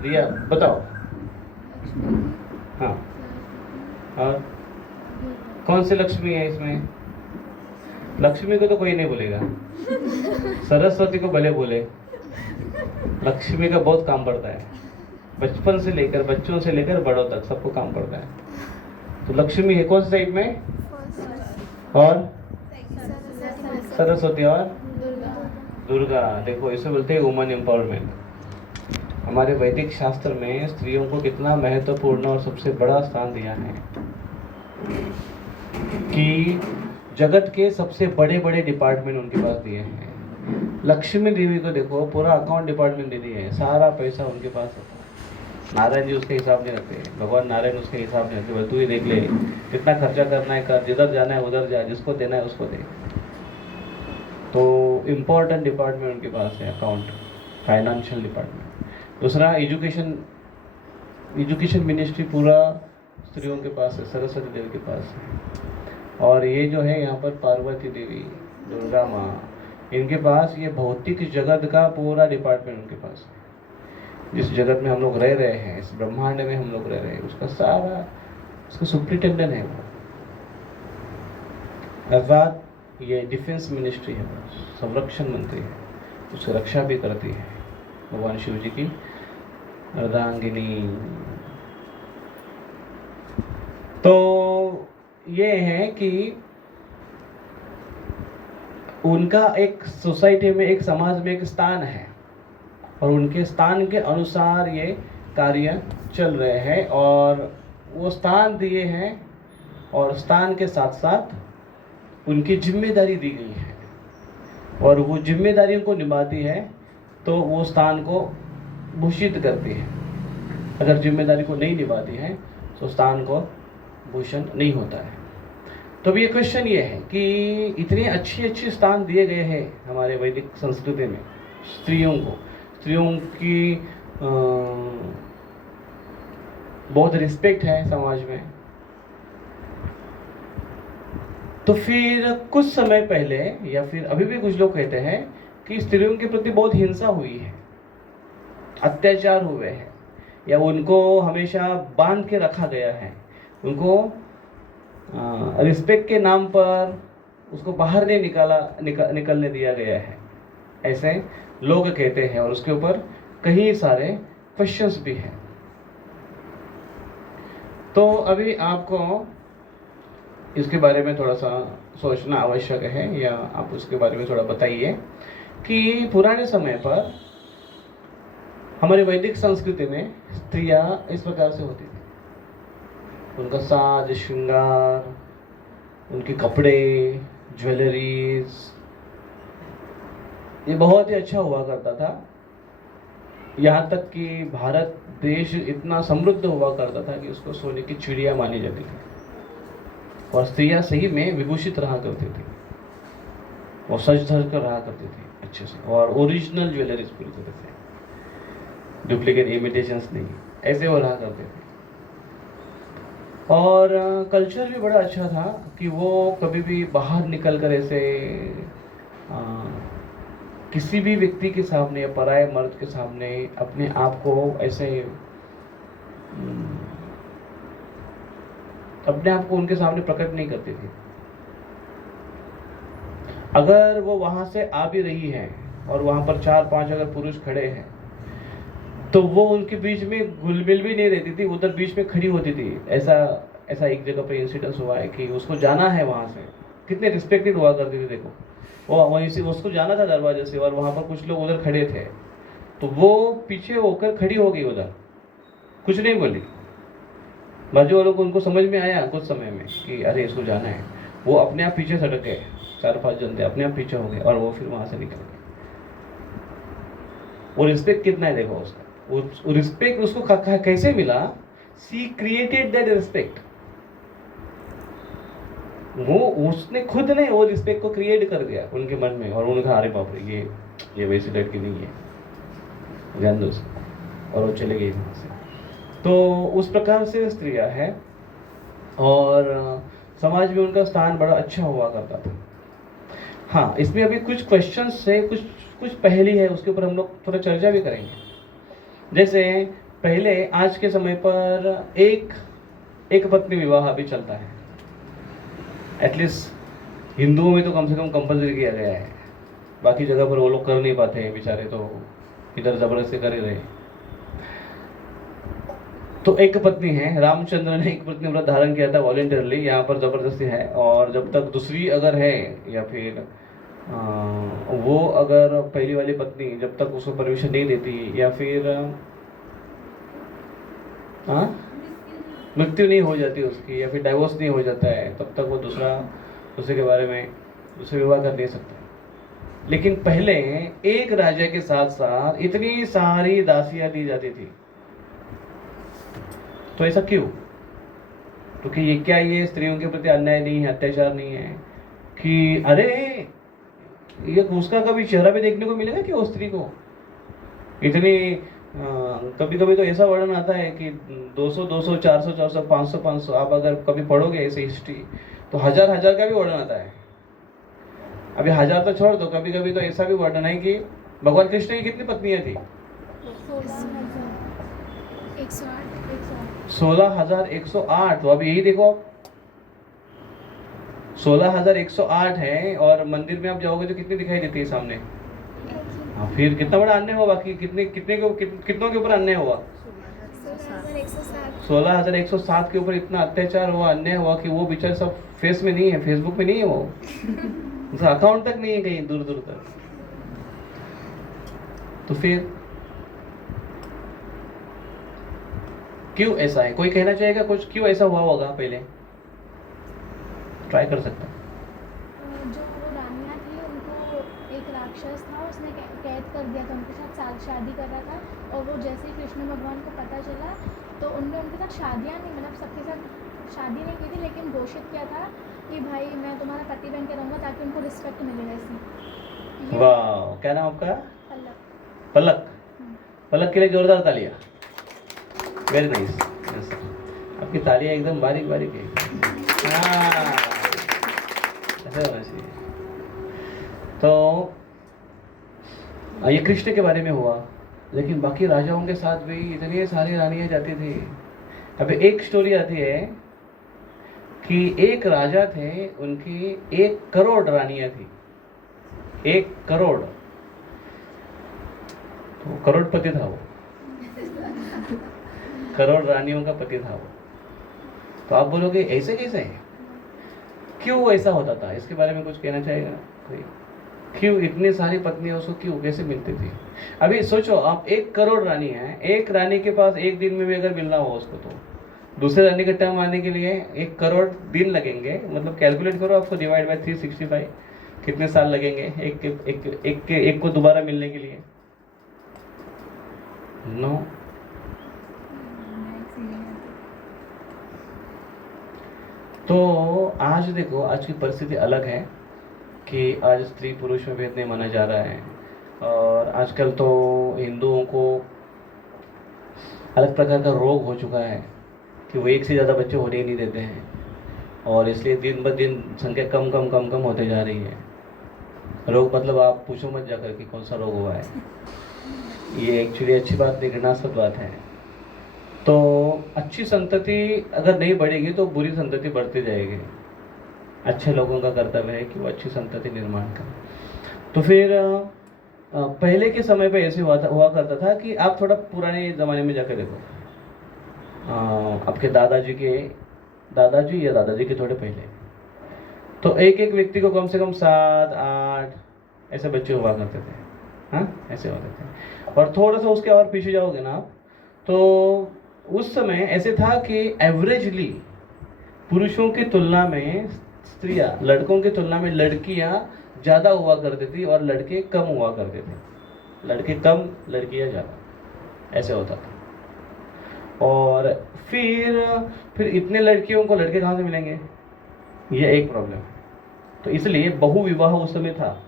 रिया बताओ। हाँ, और कौन सी लक्ष्मी है इसमें? लक्ष्मी को तो कोई नहीं बोलेगा, सरस्वती को भले बोले, लक्ष्मी का बहुत काम पड़ता है, बचपन से लेकर, बच्चों से लेकर बड़ों तक सबको काम पड़ता है। तो लक्ष्मी है कौन से टाइप में? और सरस्वती और दुर्गा। देखो इसे बोलते हैं वुमन एम्पावरमेंट। हमारे वैदिक शास्त्र में स्त्रियों को कितना महत्वपूर्ण और सबसे बड़ा स्थान दिया है कि जगत के सबसे बड़े बड़े डिपार्टमेंट उनके पास दिए हैं। लक्ष्मी देवी को देखो, पूरा अकाउंट डिपार्टमेंट दे दिया है, सारा पैसा उनके पास होता है। नारायण जी उसके हिसाब नहीं रखते, भगवान नारायण उसके हिसाब नहीं रखते, तू ही देख ले कितना खर्चा करना है कर, जिधर जाना है उधर जा, जिसको देना है उसको दे। तो इम्पोर्टेंट डिपार्टमेंट उनके पास है, अकाउंट, फाइनेंशियल डिपार्टमेंट। दूसरा एजुकेशन मिनिस्ट्री पूरा स्त्रियों के पास है, सरस्वती देवी के पास है। और ये जो है यहाँ पर पार्वती देवी, दुर्गा माँ, इनके पास ये भौतिक जगत का पूरा डिपार्टमेंट उनके पास है। जिस जगत में हम लोग रह रहे हैं, इस ब्रह्मांड में हम लोग रह रहे हैं, उसका सारा, उसका सुप्रिटेंडेंट है वो। अर्थात ये डिफेंस मिनिस्ट्री है, संरक्षण मंत्री है, उसकी रक्षा भी करती है भगवान शिव जी की अर्धांगिनी। तो ये है कि उनका एक सोसाइटी में, एक समाज में एक स्थान है और उनके स्थान के अनुसार ये कार्य चल रहे हैं और वो स्थान दिए हैं और स्थान के साथ साथ उनकी जिम्मेदारी दी गई है और वो जिम्मेदारियों को निभाती है तो वो स्थान को भूषित करती है। अगर जिम्मेदारी को नहीं निभाती है तो स्थान को भूषण नहीं होता है। तो अब ये क्वेश्चन ये है कि इतने अच्छे स्थान दिए गए हैं हमारे वैदिक संस्कृति में स्त्रियों को, स्त्रियों की बहुत रिस्पेक्ट है समाज में। तो फिर कुछ समय पहले या फिर अभी भी कुछ लोग कहते हैं कि स्त्रियों के प्रति बहुत हिंसा हुई है, अत्याचार हुए हैं या उनको हमेशा बांध के रखा गया है, उनको रिस्पेक्ट के नाम पर उसको बाहर नहीं निकलने दिया गया है, ऐसे लोग कहते हैं और उसके ऊपर कई सारे क्वेश्चंस भी हैं। तो अभी आपको इसके बारे में थोड़ा सा सोचना आवश्यक है या आप उसके बारे में थोड़ा बताइए कि पुराने समय पर हमारे वैदिक संस्कृति में स्त्रियां इस प्रकार से होती थी। उनका साज श्रृंगार, उनके कपड़े, ज्वेलरीज, ये बहुत ही अच्छा हुआ करता था। यहाँ तक कि भारत देश इतना समृद्ध हुआ करता था कि उसको सोने की चिड़िया मानी जाती थी और स्त्रियां सही में विभूषित रहा करती थी और सज धज कर रहा करती थी अच्छे से और ओरिजिनल ज्वेलरीज पूरी तरह से, डुप्लीकेट इमिटेशंस नहीं, ऐसे वो रहा करते थे। और कल्चर भी बड़ा अच्छा था कि वो कभी भी बाहर निकल कर ऐसे किसी भी व्यक्ति के सामने या पराये मर्द के सामने अपने आप को ऐसे अपने आप को उनके सामने प्रकट नहीं करती थी। अगर वो वहां से आ भी रही है और वहां पर 4-5 अगर पुरुष खड़े हैं तो वो उनके बीच में घुल मिल भी नहीं रहती थी, उधर बीच में खड़ी होती थी। ऐसा एक जगह पे इंसिडेंस हुआ है कि उसको जाना है वहां से, कितने रिस्पेक्टेड हुआ करती थी। देखो वो वहीं से उसको जाना था दरवाजे से और वहां पर कुछ लोग उधर खड़े थे, तो वो पीछे होकर खड़ी हो गई उधर, कुछ नहीं बोली। बाजू वालों को उनको समझ में आया कुछ समय में कि अरे इसको जाना है, वो अपने आप पीछे सड़क गए, 4-5 जन थे अपने आप पीछे हो गए और वो फिर वहां से निकल गए। वो रिस्पेक्ट कितना है देखो उसका, वो रिस्पेक्ट उसको कैसे मिला? सी क्रिएटेड दैट रिस्पेक्ट। वो उसने खुद ने वो रिस्पेक्ट को क्रिएट कर दिया उनके मन में, और उन्होंने कहा अरे बाप रे ये वैसी लड़की नहीं है, ध्यान दो उसको, और वो चले गए वहां से। तो उस प्रकार से स्त्रियां हैं और समाज में उनका स्थान बड़ा अच्छा हुआ करता था। हाँ, इसमें अभी कुछ क्वेश्चंस है, कुछ पहेली है, उसके ऊपर हम लोग थोड़ा चर्चा भी करेंगे। जैसे पहले आज के समय पर एक पत्नी विवाह अभी चलता है, एटलीस्ट हिंदुओं में तो कम से कम कंपल्सरी किया गया है। बाकी जगह पर वो लोग कर नहीं पाते हैं बेचारे, तो इधर जबरदस्ती कर ही रहे। तो एक पत्नी है, रामचंद्र ने एक पत्नी व्रत धारण किया था वॉलेंटरली, यहाँ पर जबरदस्ती है। और जब तक दूसरी अगर है या फिर वो अगर पहली वाली पत्नी जब तक उसको परमिशन नहीं देती या फिर मृत्यु नहीं हो जाती उसकी या फिर डाइवोर्स नहीं हो जाता है, तब तक वो दूसरे के बारे में दूसरे विवाह कर नहीं सकता। लेकिन पहले एक राजा के साथ साथ इतनी सारी दासियां दी जाती थी। तो ऐसा क्यों? क्योंकि ये स्त्रियों के प्रति अन्याय नहीं है, अत्याचार नहीं है कि अरे ये उसका कभी चेहरा भी देखने को मिलेगा कि वो स्त्री को इतनी कभी कभी तो ऐसा वर्णन आता है कि 200, 400, 500 आप अगर कभी पढ़ोगे ऐसे हिस्ट्री तो हजार का भी वर्णन आता है। अभी 1000 तो छोड़ दो, कभी कभी तो ऐसा भी वर्णन है कि भगवान कृष्ण की कितनी पत्नियां थी? 16,108। तो अभी यही देखो आप, 16,108 है और मंदिर में आप जाओगे तो कितनी दिखाई देती है सामने? हाँ, फिर कितना बड़ा अन्याय हुआ? बाकी कितनों के ऊपर अन्याय हुआ? 16,107 के ऊपर इतना अत्याचार हुआ, अन्याय हुआ कि वो बेचारे सब फेस में नहीं है, फेसबुक में नहीं है, वो उसका अकाउंट तक नहीं है कहीं दूर तक। तो फिर क्यों ऐसा है? कोई कहना चाहेगा कुछ, क्यों ऐसा हुआ होगा? पहले ट्राई कर सकता। जो वो रानियाँ थी उनको एक राक्षस था, उसने कैद कर दिया था, उनके साथ शादी कर रहा था। और वो जैसे ही कृष्ण भगवान को पता चला तो उनने उनके साथ शादियाँ नहीं, मतलब सबके साथ शादी नहीं की थी, लेकिन घोषित किया था कि भाई मैं तुम्हारा पति बन के रहूँगा, ताकि उनको रिस्पेक्ट मिले वैसी। वाह, क्या नाम आपका? पलक। पलक। पलक के लिए जोरदार तालियां। Very nice. आपकी तालियां एकदम बारीक है। ऐसा होना चाहिए। तो ये कृष्ण के बारे में हुआ, लेकिन बाकी राजाओं के साथ भी इतनी सारी रानियां जाती थी। अभी एक स्टोरी आती है कि एक राजा थे, उनकी 1 करोड़ रानियां थी। 1 करोड़, तो करोड़पति था वो, करोड़ रानियों का पति था वो। तो आप बोलोगे ऐसे कैसे है, क्यों ऐसा होता था? इसके बारे में कुछ कहना चाहेगा कोई? क्यों इतनी सारी पत्नियां उसको क्यों कैसे मिलती थी? अभी सोचो आप, 1 करोड़ रानी है, एक रानी के पास एक दिन में भी अगर मिलना हो उसको, तो दूसरे रानी का टर्म आने के लिए 1 करोड़ दिन लगेंगे। मतलब कैलकुलेट करो, आपको डिवाइड बाय 365 कितने साल लगेंगे एक को दोबारा मिलने के लिए? नो। तो आज देखो, आज की परिस्थिति अलग है कि आज स्त्री पुरुष में भेद नहीं माना जा रहा है। और आजकल तो हिंदुओं को अलग प्रकार का रोग हो चुका है कि वो एक से ज़्यादा बच्चे होने ही नहीं देते हैं, और इसलिए दिन ब दिन संख्या कम होते जा रही है। रोग मतलब आप पूछो मत जाकर कि कौन सा रोग हुआ है, ये एक्चुअली अच्छी बात नहीं, घृणास्पद बात है। तो अच्छी संतति अगर नहीं बढ़ेगी तो बुरी संतति बढ़ती जाएगी। अच्छे लोगों का कर्तव्य है कि वो अच्छी संतति निर्माण करें। तो फिर पहले के समय पे ऐसे हुआ करता था कि आप थोड़ा पुराने ज़माने में जाकर देखो, आपके दादाजी या दादाजी के थोड़े पहले, तो एक एक व्यक्ति को कम से कम 7-8 ऐसे बच्चे हुआ करते थे। हाँ, ऐसे होते थे। और थोड़ा सा उसके और पीछे जाओगे ना आप, तो उस समय ऐसे था कि एवरेजली पुरुषों की तुलना में स्त्रियां, लड़कों की तुलना में लड़कियां ज़्यादा हुआ करती थी और लड़के कम हुआ करते थे। लड़के कम, लड़कियां ज़्यादा, ऐसे होता था। और फिर इतने लड़कियों को लड़के कहाँ से मिलेंगे, ये एक प्रॉब्लम है। तो इसलिए बहुविवाह उस समय था।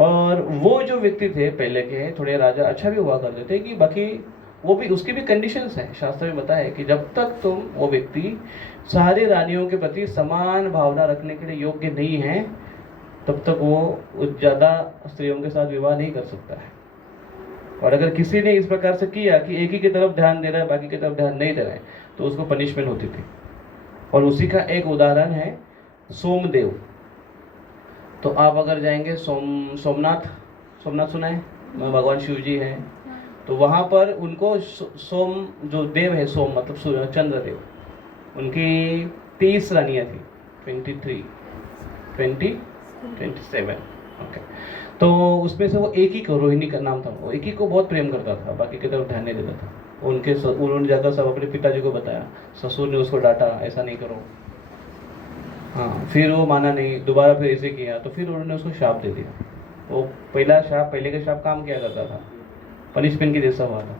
और वो जो व्यक्ति थे पहले के थोड़े राजा अच्छा भी हुआ करते थे कि बाकी वो भी, उसकी भी कंडीशंस हैं। शास्त्र में बताया है कि जब तक तुम वो व्यक्ति सारी रानियों के प्रति समान भावना रखने के लिए योग्य नहीं है, तब तक वो ज़्यादा स्त्रियों के साथ विवाह नहीं कर सकता है। और अगर किसी ने इस प्रकार से किया कि एक ही की तरफ ध्यान दे रहा है, बाकी की तरफ ध्यान नहीं दे रहा है, तो उसको पनिशमेंट होती थी। और उसी का एक उदाहरण है सोमदेव। तो आप अगर जाएंगे सोमनाथ सुना है, भगवान शिव जी हैं, तो वहाँ पर उनको सोम जो देव है, सोम मतलब चंद्रदेव, उनकी 30 रानियाँ थी, 27। ओके। तो उसमें से वो एक ही को, रोहिणी का नाम था, वो एक ही को बहुत प्रेम करता था, बाकी की तरफ ध्यान नहीं देता था। उन्होंने जाकर सब अपने पिताजी को बताया, ससुर ने उसको डांटा, ऐसा नहीं करो। हाँ, फिर वो माना नहीं, दोबारा फिर ऐसे किया, तो फिर उन्होंने उसको शाप दे दिया। वो पहले का शाप काम किया करता था, पनिशमेंट की जैसा हुआ था।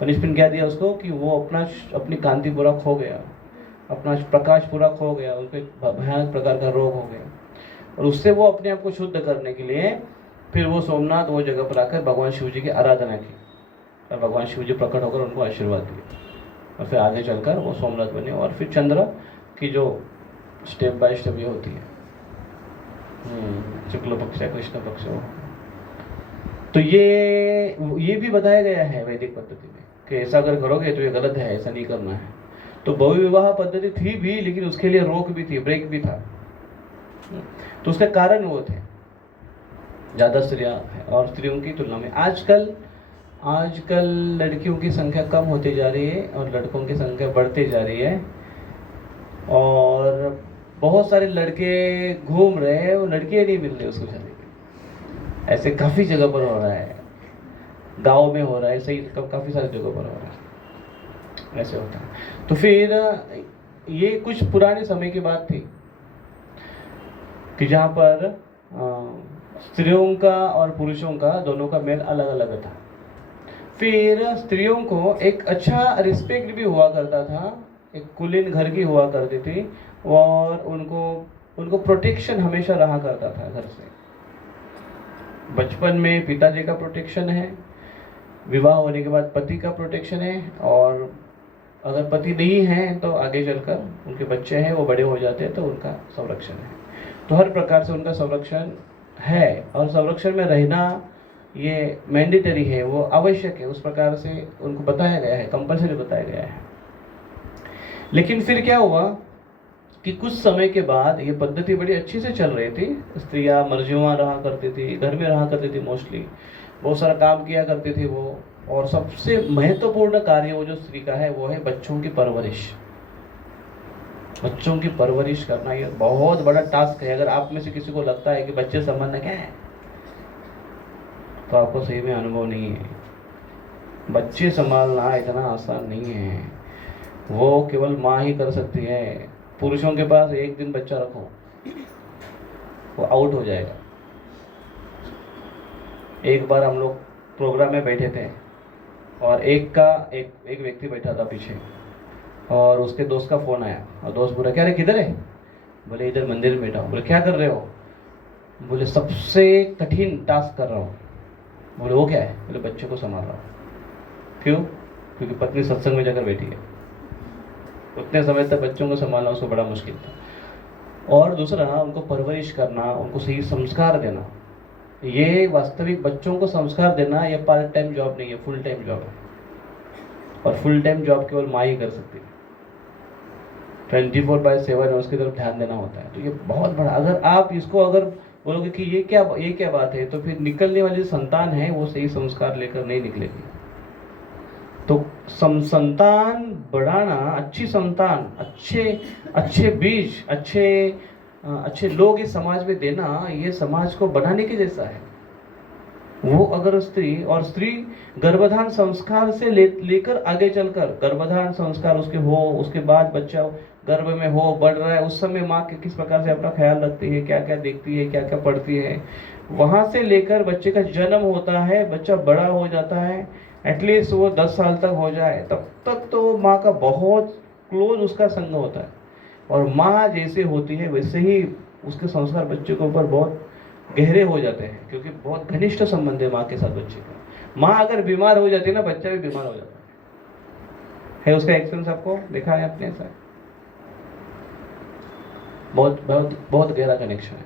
पनिशमेंट क्या दिया उसको कि वो अपनी कांति पूरा खो गया, अपना प्रकाश पूरा खो गया, उसको एक भयानक प्रकार का रोग हो गया। और उससे वो अपने आप को शुद्ध करने के लिए फिर वो सोमनाथ वो जगह पर आकर भगवान शिव जी की आराधना की, और भगवान शिव जी प्रकट होकर उनको आशीर्वाद दिए, और फिर आगे चलकर वो सोमनाथ बने। और फिर चंद्र की जो स्टेप बाय स्टेप ये होती है, शुक्ल पक्ष है, कृष्ण पक्ष हो। तो ये भी बताया गया है वैदिक पद्धति में कि ऐसा अगर करोगे तो ये गलत है, ऐसा नहीं करना है। तो बहुविवाह पद्धति थी भी, लेकिन उसके लिए रोक भी थी, ब्रेक भी था। तो उसके कारण वो थे, ज़्यादा स्त्रियां हैं और स्त्रियों की तुलना में आजकल लड़कियों की संख्या कम होती जा रही है और लड़कों की संख्या बढ़ती जा रही है। और बहुत सारे लड़के घूम रहे हैं, वो लड़कियां नहीं मिल रही उसको शादी के। ऐसे काफ़ी जगह पर हो रहा है, गाँव में हो रहा है, सही काफ़ी सारी जगहों पर हो रहा है, ऐसे होता है। तो फिर ये कुछ पुराने समय की बात थी कि जहाँ पर स्त्रियों का और पुरुषों का दोनों का मेल अलग अलग था। फिर स्त्रियों को एक अच्छा रिस्पेक्ट भी हुआ करता था, एक कुलीन घर की हुआ करती थी, और उनको प्रोटेक्शन हमेशा रहा करता था घर से। बचपन में पिताजी का प्रोटेक्शन है, विवाह होने के बाद पति का प्रोटेक्शन है, और अगर पति नहीं है तो आगे चलकर उनके बच्चे हैं, वो बड़े हो जाते हैं तो उनका संरक्षण है। तो हर प्रकार से उनका संरक्षण है, और संरक्षण में रहना ये मैंडेटरी है, वो आवश्यक है, उस प्रकार से उनको बताया गया है, कंपल्सरी बताया गया है। लेकिन फिर क्या हुआ कि कुछ समय के बाद ये पद्धति बड़ी अच्छी से चल रही थी, स्त्रियां मर्जियां रहा करती थी, घर में रहा करती थी, मोस्टली बहुत सारा काम किया करती थी वो। और सबसे महत्वपूर्ण कार्य वो जो स्त्री का है वो है बच्चों की परवरिश। बच्चों की परवरिश करना ये बहुत बड़ा टास्क है। अगर आप में से किसी को लगता है कि बच्चे संभालना क्या है, तो आपको सही में अनुभव नहीं है। बच्चे संभालना इतना आसान नहीं है, वो केवल माँ ही कर सकती है। पुरुषों के पास एक दिन बच्चा रखो, वो आउट हो जाएगा। एक बार हम लोग प्रोग्राम में बैठे थे और एक व्यक्ति बैठा था पीछे, और उसके दोस्त का फ़ोन आया, और दोस्त बोला क्या रे किधर है? बोले इधर मंदिर में बैठा हूँ। बोले क्या कर रहे हो? बोले सबसे कठिन टास्क कर रहा हूँ। बोले वो क्या है? बोले बच्चे को संभाल रहा हूँ। क्यों? क्योंकि पत्नी सत्संग में जाकर बैठी है। उतने समय तक बच्चों को संभालना उसको बड़ा मुश्किल था। और दूसरा उनको परवरिश करना, उनको सही संस्कार देना। ये वास्तविक बच्चों को संस्कार देना ये पार्ट टाइम जॉब नहीं है, फुल टाइम जॉब है। और फुल टाइम जॉब केवल माँ ही कर सकती है। 24/7 उसकी तरफ ध्यान देना होता है। तो ये बहुत बड़ा, अगर आप इसको अगर बोलोगे कि ये क्या बात है, तो फिर निकलने वाली संतान है वो सही संस्कार लेकर नहीं निकलेगी। तो संतान बढ़ाना, अच्छी संतान, अच्छे बीज, अच्छे लोग इस समाज में देना, ये समाज को बनाने के जैसा है। वो अगर स्त्री गर्भधान संस्कार से लेकर आगे चलकर, गर्भधान संस्कार उसके हो, उसके बाद बच्चा गर्भ में हो, बढ़ रहा है, उस समय माँ किस प्रकार से अपना ख्याल रखती है, क्या क्या देखती है, क्या क्या पढ़ती है, वहां से लेकर बच्चे का जन्म होता है, बच्चा बड़ा हो जाता है, एटलीस्ट वो 10 साल तक हो जाए, तब तक तो माँ का बहुत क्लोज उसका संग होता है। और माँ जैसे होती है वैसे ही उसके संस्कार बच्चे के ऊपर बहुत गहरे हो जाते हैं, क्योंकि बहुत घनिष्ठ संबंध है माँ के साथ बच्चे का। माँ अगर बीमार हो जाती है ना, बच्चा भी बीमार हो जाता है उसका एक्सपीरियंस आपको देखा है अपने साथ? बहुत बहुत बहुत गहरा कनेक्शन है।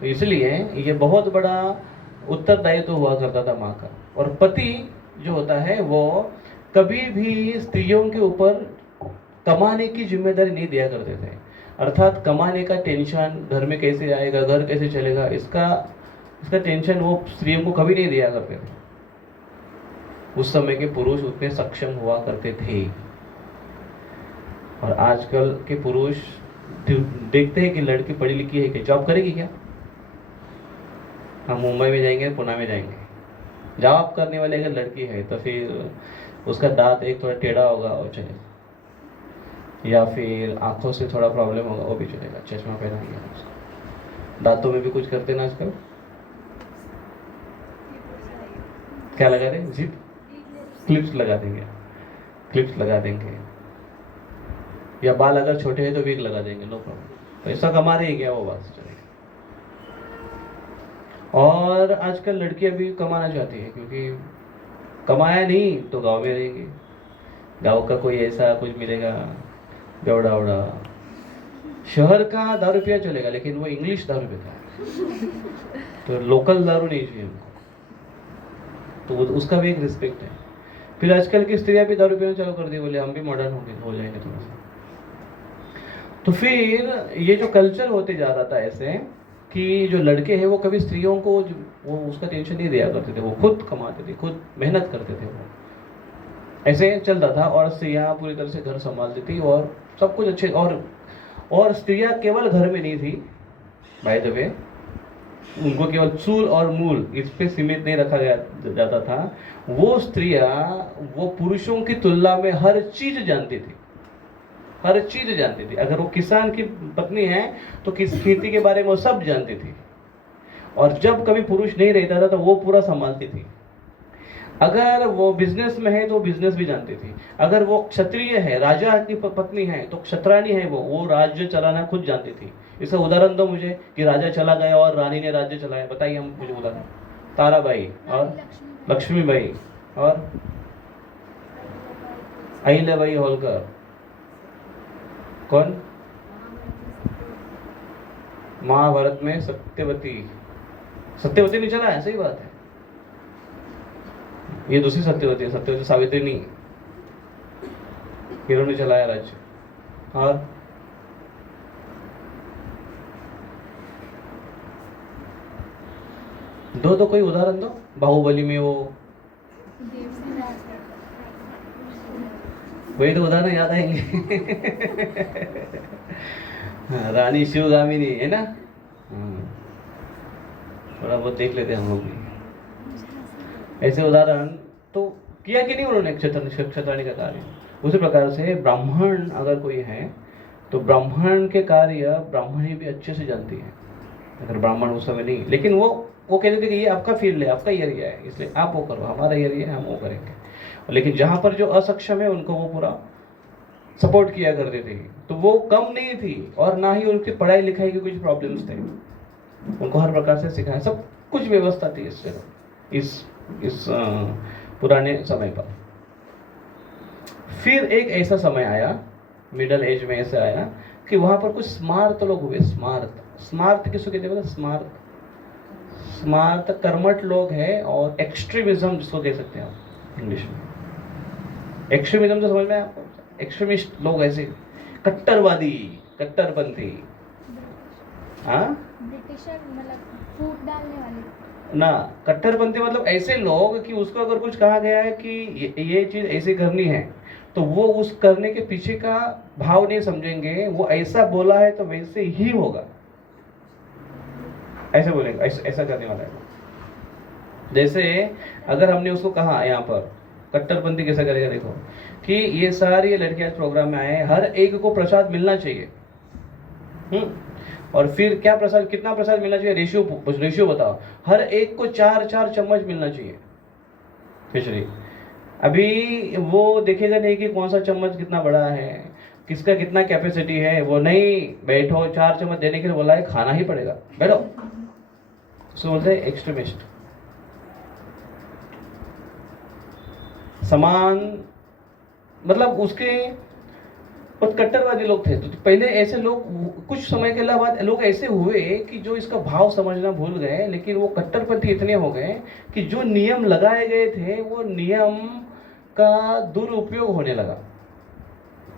तो इसलिए ये बहुत बड़ा उत्तरदायित्व हुआ करता था माँ का। और पति जो होता है वो कभी भी स्त्रियों के ऊपर कमाने की जिम्मेदारी नहीं दिया करते थे। अर्थात कमाने का टेंशन, घर में कैसे आएगा, घर कैसे चलेगा, इसका टेंशन वो स्त्रियों को कभी नहीं दिया करते थे। उस समय के पुरुष उतने सक्षम हुआ करते थे। और आजकल के पुरुष देखते हैं कि लड़की पढ़ी लिखी है कि जॉब करेगी क्या, हम मुंबई में जाएंगे, पुणे में जाएंगे, जॉब करने वाली अगर लड़की है तो फिर उसका दांत एक थोड़ा टेढ़ा होगा वो चलेगा, या फिर आंखों से थोड़ा प्रॉब्लम होगा वो भी चलेगा, चश्मा पहनाएंगे उसको। दांतों में भी कुछ करते ना आजकल, क्या लगा दें, जिप क्लिप्स लगा देंगे, या बाल अगर छोटे हैं तो विग लगा देंगे, नो प्रॉब्लम। पैसा कमा रही है क्या, वो बात चलेगी। और आजकल लड़कियां भी कमाना चाहती है, क्योंकि कमाया नहीं तो गांव में रहेंगे, गांव का कोई ऐसा कुछ मिलेगा बेवड़ा, शहर का दारू पिया चलेगा, लेकिन वो इंग्लिश दारू पीता है, तो लोकल दारू नहीं चाहिए उनको, तो उसका भी एक रिस्पेक्ट है। फिर आजकल की स्त्रियां भी दारू पीना चालू कर दी, बोले हम भी मॉडर्न हो जाएंगे थोड़ा सा। तो फिर ये जो कल्चर होते जा रहा था ऐसे कि जो लड़के हैं वो कभी स्त्रियों को वो उसका टेंशन नहीं दिया करते थे, वो खुद कमाते थे, खुद मेहनत करते थे, वो ऐसे चलता था। और स्त्रियाँ पूरी तरह से घर संभालती थी और सब कुछ अच्छे। और स्त्रियाँ केवल घर में नहीं थी, बाय द वे, उनको केवल चूल और मूल इस पे सीमित नहीं रखा जाता था। वो स्त्रियाँ वो पुरुषों की तुलना में हर चीज जानती थी। अगर वो किसान की पत्नी है तो खेती के बारे में वो सब जानती थी। और जब कभी पुरुष नहीं रहता था तो वो पूरा संभालती थी। अगर वो बिजनेस में है तो बिजनेस भी जानती थी। अगर वो क्षत्रिय है, राजा की पत्नी है, तो क्षत्राणी है, वो राज्य चलाना खुद जानती थी। इसका उदाहरण दो मुझे कि राजा चला गया और रानी ने राज्य चलाया, बताइए हम मुझे उदाहरण। ताराबाई और लक्ष्मीबाई और अहिल्याबाई होलकर। कौन? महाभारत में सत्यवती नहीं चला है, सही बात है। ये दूसरी सत्यवती है, सत्यवती सावित्री नहीं, हीरो ने चलाया राज्य। और दो कोई उदाहरण दो। बाहुबली में वो वही तो उदाहरण याद आएंगे। रानी शिवगामिनी है ना, थोड़ा बहुत देख लेते हैं हम लोग भी ऐसे उदाहरण। तो किया कि नहीं उन्होंने क्षत्राणी का कार्य। उसी प्रकार से ब्राह्मण अगर कोई है तो ब्राह्मण के कार्य ब्राह्मणी भी अच्छे से जानती है। अगर ब्राह्मण उस समय नहीं, लेकिन वो कहते थे कि ये आपका फील्ड है, आपका एरिया है, इसलिए आप वो करो, हमारा एरिया है, हम वो करेंगे। लेकिन जहाँ पर जो असक्षम है उनको वो पूरा सपोर्ट किया करते थे। तो वो कम नहीं थी और ना ही उनकी पढ़ाई लिखाई के कुछ प्रॉब्लम्स थे, उनको हर प्रकार से सिखाया, सब कुछ व्यवस्था थी इस पुराने समय पर। फिर एक ऐसा समय आया, मिडल एज में ऐसा आया कि वहाँ पर कुछ स्मार्त लोग हुए। स्मार्त किसको कहते हैं? स्मार्त कर्मठ लोग हैं, और एक्सट्रीमिज्म जिसको कह सकते हैं आप इंग्लिश में। एक्सट्रीमिज्म तो समझ में आपको? एक्सट्रीमिस्ट लोग ऐसे कट्टरवादी, कट्टरपंथी, हाँ ब्रिटिशर मतलब फूट डालने वाले ना। कट्टरपंथी मतलब ऐसे लोग कि उसको अगर कुछ कहा गया है कि ये चीज ऐसे करनी है, तो वो उस करने के पीछे का भाव नहीं समझेंगे। वो ऐसा बोला है तो वैसे ही होगा, ऐसे बोलेंगे, ऐसा करने वाला है। जैसे अगर हमने उसको कहा यहाँ पर कट्टरपंथी कैसा करेगा, देखो कि ये सारी लड़कियां प्रोग्राम में आए, हर एक को प्रसाद मिलना चाहिए। और फिर क्या प्रसाद, कितना प्रसाद मिलना चाहिए? रेशियो बताओ। हर एक को 4-4 चम्मच मिलना चाहिए खिचड़ी। अभी वो देखेगा नहीं कि कौन सा चम्मच कितना बड़ा है, किसका कितना कैपेसिटी है। वो नहीं, बैठो 4 चम्मच देने के लिए बोला है, खाना ही पड़ेगा, बैठो। उसको बोलते हैं एक्सट्रीमिस्ट। समान मतलब उसके बहुत कट्टरवादी लोग थे। तो पहले ऐसे लोग, कुछ समय के बाद लोग ऐसे हुए कि जो इसका भाव समझना भूल गए, लेकिन वो कट्टरपंथी इतने हो गए कि जो नियम लगाए गए थे वो नियम का दुरुपयोग होने लगा,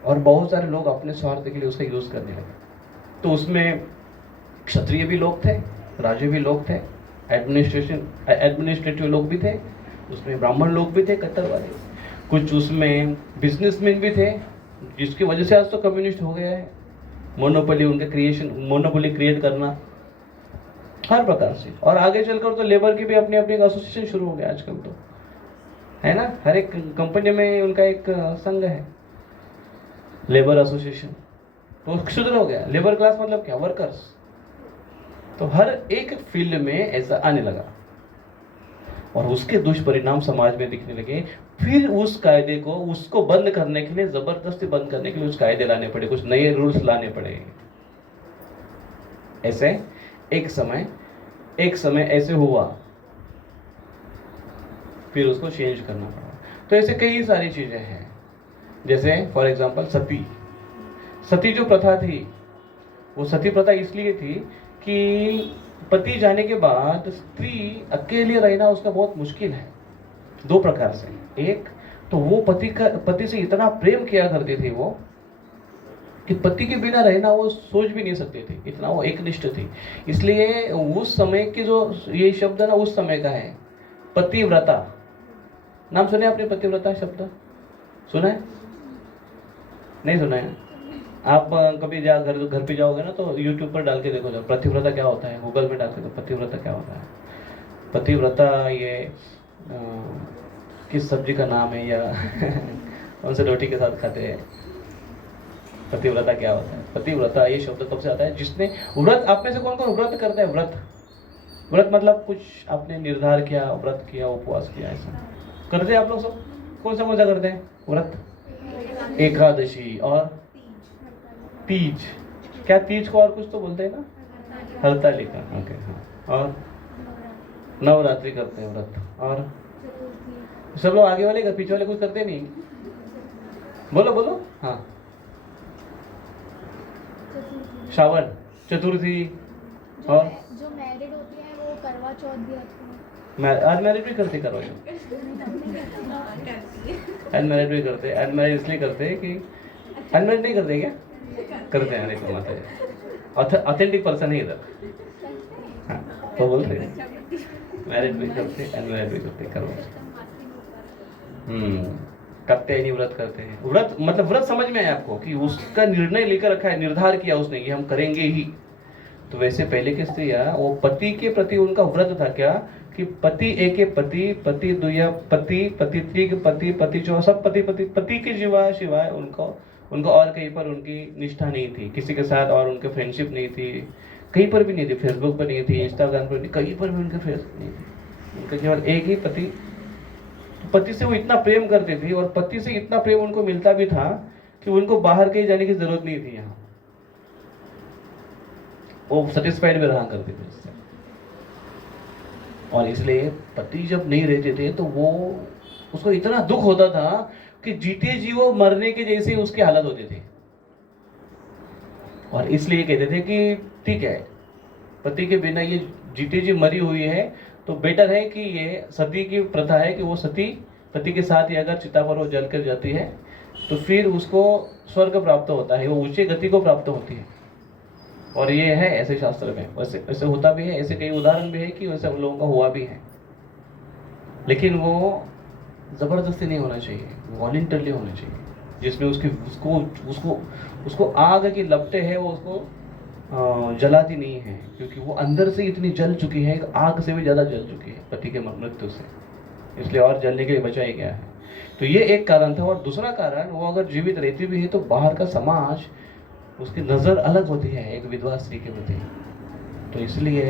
और बहुत सारे लोग अपने स्वार्थ के लिए उसका यूज करने लगे। तो उसमें क्षत्रिय भी लोग थे, राजे भी लोग थे, एडमिनिस्ट्रेटिव लोग भी थे, उसमें ब्राह्मण लोग भी थे कट्टरवादी, कुछ उसमें बिजनेसमैन भी थे, जिसकी वजह से आज तो कम्युनिस्ट हो गया है। मोनोपोली क्रिएट करना हर प्रकार से। और आगे चलकर तो लेबर की भी अपनी अपनी एसोसिएशन शुरू हो गया आजकल, तो है ना, हर एक कंपनी में उनका एक संघ है, लेबर एसोसिएशन। तो शुरू हो गया। लेबर क्लास मतलब क्या? वर्कर्स। तो हर एक फील्ड में ऐसा आने लगा, और उसके दुष्परिणाम समाज में दिखने लगे। फिर उस कायदे को, उसको बंद करने के लिए, जबरदस्ती बंद करने के लिए उस कायदे लाने पड़े, कुछ नए रूल्स लाने पड़े। ऐसे एक समय ऐसे हुआ, फिर उसको चेंज करना पड़ा। तो ऐसे कई सारी चीजें हैं। जैसे फॉर एग्जांपल सती जो प्रथा थी, वो सती प्रथा इसलिए थी कि पति जाने के बाद स्त्री अकेले रहना उसका बहुत मुश्किल है, 2 प्रकार से। एक तो वो पति से इतना प्रेम किया करती थी वो, कि पति के बिना रहना वो सोच भी नहीं सकती थी, इतना वो एकनिष्ठ थी। इसलिए उस समय के जो ये शब्द ना उस समय का है, पतिव्रता। नाम सुने आपने पतिव्रता शब्द? सुना है? नहीं सुना है? आप कभी घर पे जाओगे ना, तो यूट्यूब पर डाल के देखो, जब पतिव्रता क्या होता है, गूगल में डाल के, तो पतिव्रता क्या होता है। पतिव्रता ये किस सब्जी का नाम है, या कौन से रोटी के साथ खाते हैं, पतिव्रता क्या होता है। पतिव्रता ये शब्द कब से आता है? जिसने व्रत, आप में से कौन कौन व्रत करता है? व्रत मतलब कुछ आपने निर्धार किया, व्रत किया, उपवास किया, ऐसा करते हैं आप लोग सब? कौन सा करते हैं व्रत? एकादशी और तीज। क्या तीज को और कुछ तो बोलते हैं ना? हरतालिका। ओके, हाँ। और नवरात्रि करते हैं व्रत। और सब लोग आगे वाले, पीछे वाले कुछ करते नहीं? बोलो। हाँ, श्रावण, चतुर्थी। और जो मैरिड होती है वो करवा चौथ भी रखती है। अनमैरिड भी करते, करो अनमैरिड भी करते। अनमैरिड इसलिए करते हैं कि अनमैरिड नहीं करते क्या? करते हैं। अरे माता है, ऑथेंटिक पर्सन है इधर। हाँ, तो बोलते हैं मैरिड भी करते, अनमैरिड भी करते, करो। करते हैं, नहीं व्रत करते हैं। व्रत मतलब व्रत समझ में आया आपको, कि उसका निर्णय लेकर रखा है, निर्धार किया उसने कि हम करेंगे ही। तो वैसे पहले की स्त्रियां, वो पति के प्रति उनका व्रत था क्या, कि पति एक पति दुया पति त्रिक पति चौ, सब पति के सिवाय उनको और कहीं पर उनकी निष्ठा नहीं थी, किसी के साथ और उनके फ्रेंडशिप नहीं थी, कहीं पर भी नहीं थी, फेसबुक पर नहीं थी, इंस्टाग्राम पर नहीं, कहीं पर भी उनके फेसबुक नहीं थी। उनका केवल एक ही पति से वो इतना प्रेम करते थे, और पति से इतना प्रेम उनको मिलता भी था कि उनको बाहर कहीं जाने की जरूरत नहीं थी। यहाँ वो सेटिस्फाइड में रहा करते थे उससे। और इसलिए पति जब नहीं रहते थे तो वो, उसको इतना दुख होता था कि जीते जी वो मरने के जैसे उसकी हालत होती थी। और इसलिए कहते थे कि ठीक है, पति के बिना ये जीती जी मरी हुई है, तो बेटर है कि ये सती की प्रथा है कि वो सती पति के साथ ही अगर चिता पर वो जल कर जाती है तो फिर उसको स्वर्ग प्राप्त होता है, वो ऊंची गति को प्राप्त होती है। और ये है ऐसे शास्त्र में, वैसे वैसे होता भी है, ऐसे कई उदाहरण भी है कि वैसे उन लोगों का हुआ भी है। लेकिन वो ज़बरदस्ती नहीं होना चाहिए, वॉलंटरली होना चाहिए, जिसमें उसकी उसको उसको उसको आग की लपटें है, वो उसको जलाती नहीं है, क्योंकि वो अंदर से इतनी जल चुकी है, आग से भी ज़्यादा जल चुकी है पति के मृत्यु से, इसलिए और जलने के लिए बचाया गया है। तो ये एक कारण था। और दूसरा कारण, वो अगर जीवित रहती भी है तो बाहर का समाज, उसकी नज़र अलग होती है एक विधवा स्त्री के प्रति। तो इसलिए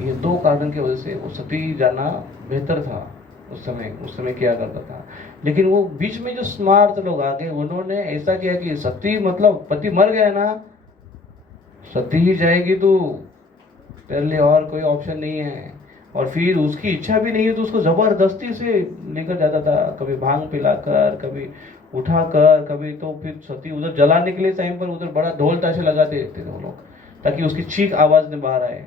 ये दो कारण की वजह से वो सती जाना बेहतर था उस समय किया करता था। लेकिन वो बीच में जो स्मार्ट लोग आ गए, उन्होंने ऐसा किया कि सती मतलब पति मर गया ना, सती ही जाएगी, तो तेरे लिए और कोई ऑप्शन नहीं है। और फिर उसकी इच्छा भी नहीं है तो उसको ज़बरदस्ती से लेकर जाता था, कभी भांग पिलाकर, कभी उठाकर, कभी तो फिर सती उधर जलाने के लिए टाइम पर उधर बड़ा ढोल ताशे लगाते रहते थे वो लोग, ताकि उसकी चीख आवाज़ में बाहर आए।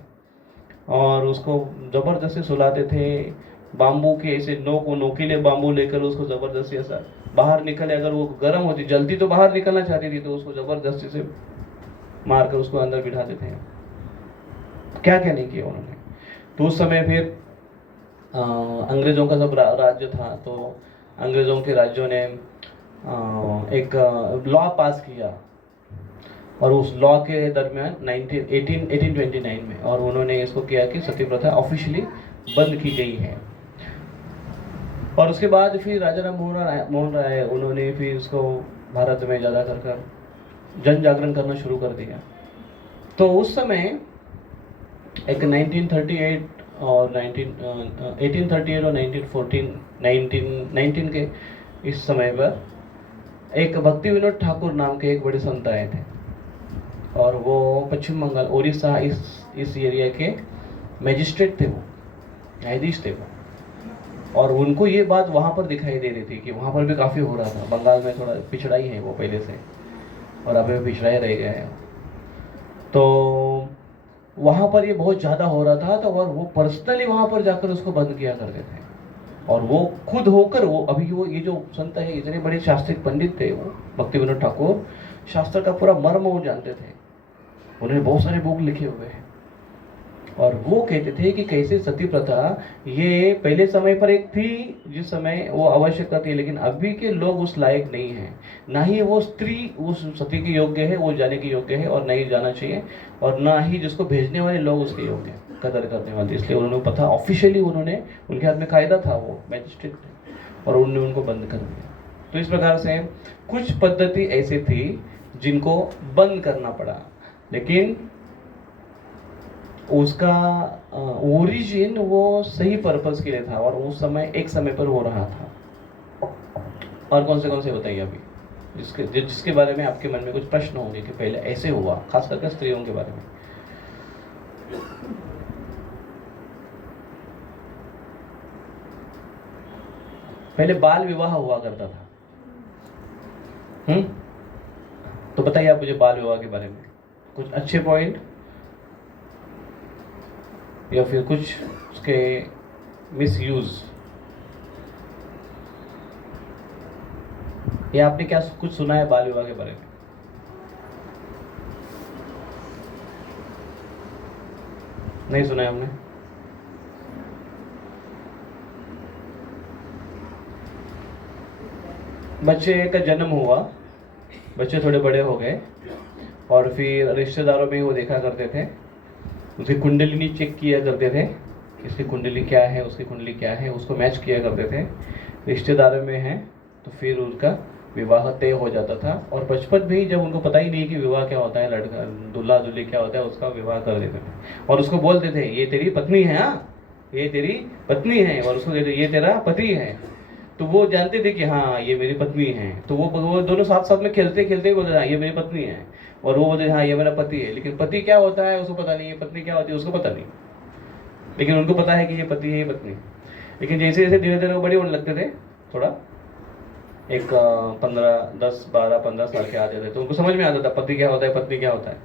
और उसको ज़बरदस्ती सुलाते थे, बाम्बू के ऐसे नोकीले बाम्बू लेकर उसको ज़बरदस्ती ऐसा बाहर निकले, अगर वो गर्म होती जल्दी तो बाहर निकलना चाहती थी तो उसको ज़बरदस्ती से मारकर उसको अंदर बिठा देते हैं। क्या क्या नहीं किया उन्होंने। तो उस समय फिर अंग्रेज़ों का जब राज्य था, तो अंग्रेज़ों के राज्यों ने एक लॉ पास किया, और उस लॉ के दरमियान 1829 में, और उन्होंने इसको किया कि सती प्रथा ऑफिशियली बंद की गई है। और उसके बाद फिर राजा राम मोहन राय उन्होंने फिर इसको भारत में ज़्यादा कर जन जागरण करना शुरू कर दिया। तो उस समय एक 1838 और 1838 और 1919 के इस समय पर एक भक्ति विनोद ठाकुर नाम के एक बड़े संत आए थे, और वो पश्चिम बंगाल, उड़ीसा, इस एरिया के मैजिस्ट्रेट थे, वो न्यायाधीश थे वो। और उनको ये बात वहाँ पर दिखाई दे रही थी कि वहाँ पर भी काफ़ी हो रहा था, बंगाल में थोड़ा पिछड़ाई है वो पहले से, और अभी भी पिछड़ा ही रह गया है। तो वहाँ पर ये बहुत ज़्यादा हो रहा था, तो और वो पर्सनली वहाँ पर जाकर उसको बंद किया करते थे। और वो खुद होकर, वो अभी वो ये जो संत है, इतने बड़े शास्त्रिक पंडित थे वो भक्ति विनोद ठाकुर, शास्त्र का पूरा मर्म वो जानते थे, उन्होंने बहुत सारे बुक लिखे हुए हैं। और वो कहते थे कि कैसे सती प्रथा ये पहले समय पर एक थी जिस समय वो आवश्यकता थी, लेकिन अभी के लोग उस लायक नहीं है, ना ही वो स्त्री उस सती के योग्य है, वो जाने के योग्य है और नहीं जाना चाहिए, और ना ही जिसको भेजने वाले लोग उसके योग्य हैं, कदर करने वाले। इसलिए उन्होंने पता ऑफिशियली उन्होंने, उनके हाथ में कायदा था, वो मैजिस्ट्रेट थे, और उन्होंने उनको बंद कर दिया। तो इस प्रकार से कुछ पद्धति ऐसी थी जिनको बंद करना पड़ा, लेकिन उसका ओरिजिन वो सही पर्पस के लिए था, और उस समय एक समय पर हो रहा था। और कौन से बताइए अभी जिसके बारे में आपके मन में कुछ प्रश्न होंगे कि पहले ऐसे हुआ, खास करके स्त्रियों के बारे में। पहले बाल विवाह हुआ करता था। तो बताइए आप मुझे बाल विवाह के बारे में कुछ अच्छे पॉइंट, या फिर कुछ उसके मिसयूज, या आपने क्या कुछ सुना है बाल विवाह के बारे में? नहीं सुना है हमने। बच्चे का जन्म हुआ, बच्चे थोड़े बड़े हो गए, और फिर रिश्तेदारों में वो देखा करते थे, उसकी कुंडलिनी चेक किया करते थे, इसकी कुंडली क्या है, उसकी कुंडली क्या है, उसको मैच किया करते थे। रिश्तेदारों में है तो फिर उनका विवाह तय हो जाता था। और बचपन में ही जब उनको पता ही नहीं कि विवाह क्या होता है, लड़का दूल्हा दुल्ही क्या होता है, उसका विवाह कर देते थे, और उसको बोलते थे ये तेरी पत्नी है, हाँ ये तेरी पत्नी है, और उसको कहते ये तेरा पति है। तो वो जानते थे कि हाँ ये मेरी पत्नी है, तो वो दोनों साथ साथ में खेलते खेलते बोलते हाँ ये मेरी पत्नी है, और वो बोलते हाँ ये मेरा पति है। लेकिन पति क्या होता है उसको पता नहीं है, पत्नी क्या होती है उसको पता नहीं, लेकिन उनको पता है कि ये पति है, ये पत्नी। लेकिन जैसे जैसे धीरे धीरे वो बड़े होने लगते थे थोड़ा, एक 15 साल के आते थे, तो उनको समझ में आता था पति क्या होता है, पत्नी क्या होता है।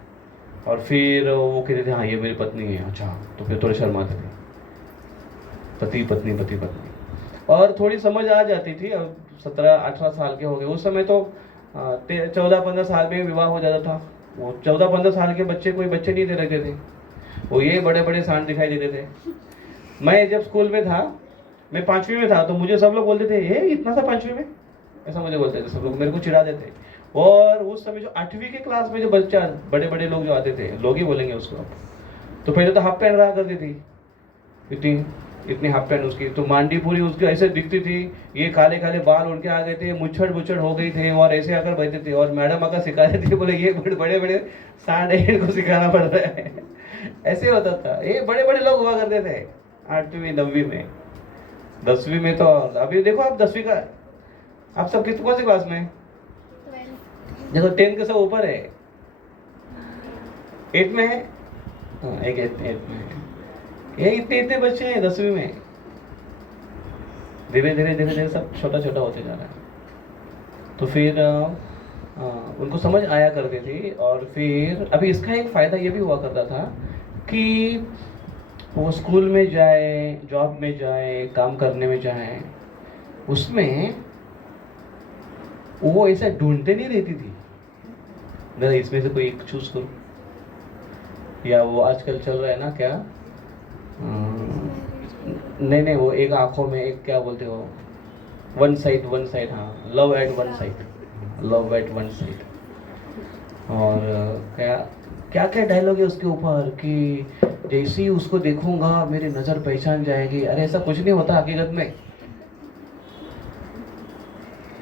और फिर वो कहते थे हाँ ये मेरी पत्नी है, अच्छा, तो फिर थोड़े शर्माते थे, पति पत्नी पति पत्नी। और थोड़ी समझ आ जाती थी, अब 17-18 साल के हो गए, उस समय तो 14-15 साल में विवाह हो जाता था। वो 14-15 साल के बच्चे कोई बच्चे नहीं दे रखे थे, वो ये बड़े बड़े सांड दिखाई देते थे। मैं जब स्कूल में था, मैं 5वीं में था, तो मुझे सब लोग बोलते थे ये इतना सा 5वीं में, ऐसा मुझे बोलते थे सब लोग, मेरे को चिढ़ा देते। और उस समय जो 8वीं के क्लास में जो बच्चा, बड़े बड़े लोग जो आते थे, लोग ही बोलेंगे उसको, तो पहले तो हाफ पैंट रहा करती थी, इतनी इतनी हाफ पैंट उसकी, तो मांडी पूरी उसकी ऐसे दिखती थी, ये काले काले बाल उड़ के आ गए थे, मुच्छड़ मुच्छड़ हो गई थे, और ऐसे आकर बैठे थे, और मैडम आकर सिखा रहे थे, बोले ये बड़े बड़े सांड है, इनको सिखाना पड़ रहा है। ऐसे होता था, ये बड़े बड़े लोग हुआ करते थे 8वीं 9वीं में। 10वीं में तो अभी देखो आप 10वीं का, आप सब किस कौन सी क्लास में? 12 देखो 10 के सब ऊपर है, 8 में है, हाँ एक 8 में है। ये इतने इतने बच्चे हैं 10वीं में, धीरे धीरे धीरे धीरे सब छोटा छोटा होते जा रहा है। तो फिर उनको समझ आया करती थी। और फिर अभी इसका एक फ़ायदा ये भी हुआ करता था कि वो स्कूल में जाए, जॉब में जाए, काम करने में जाए, उसमें वो ऐसा ढूंढते नहीं रहती थी जरा इसमें से कोई एक चूज करो, या वो आजकल चल रहा है ना क्या, नहीं वो एक आंखों में एक क्या बोलते हो, वन साइड, हाँ, लव एट वन साइड। और क्या क्या क्या डायलॉग है उसके ऊपर कि जैसे ही उसको देखूंगा मेरी नज़र पहचान जाएगी। अरे ऐसा कुछ नहीं होता हकीकत में,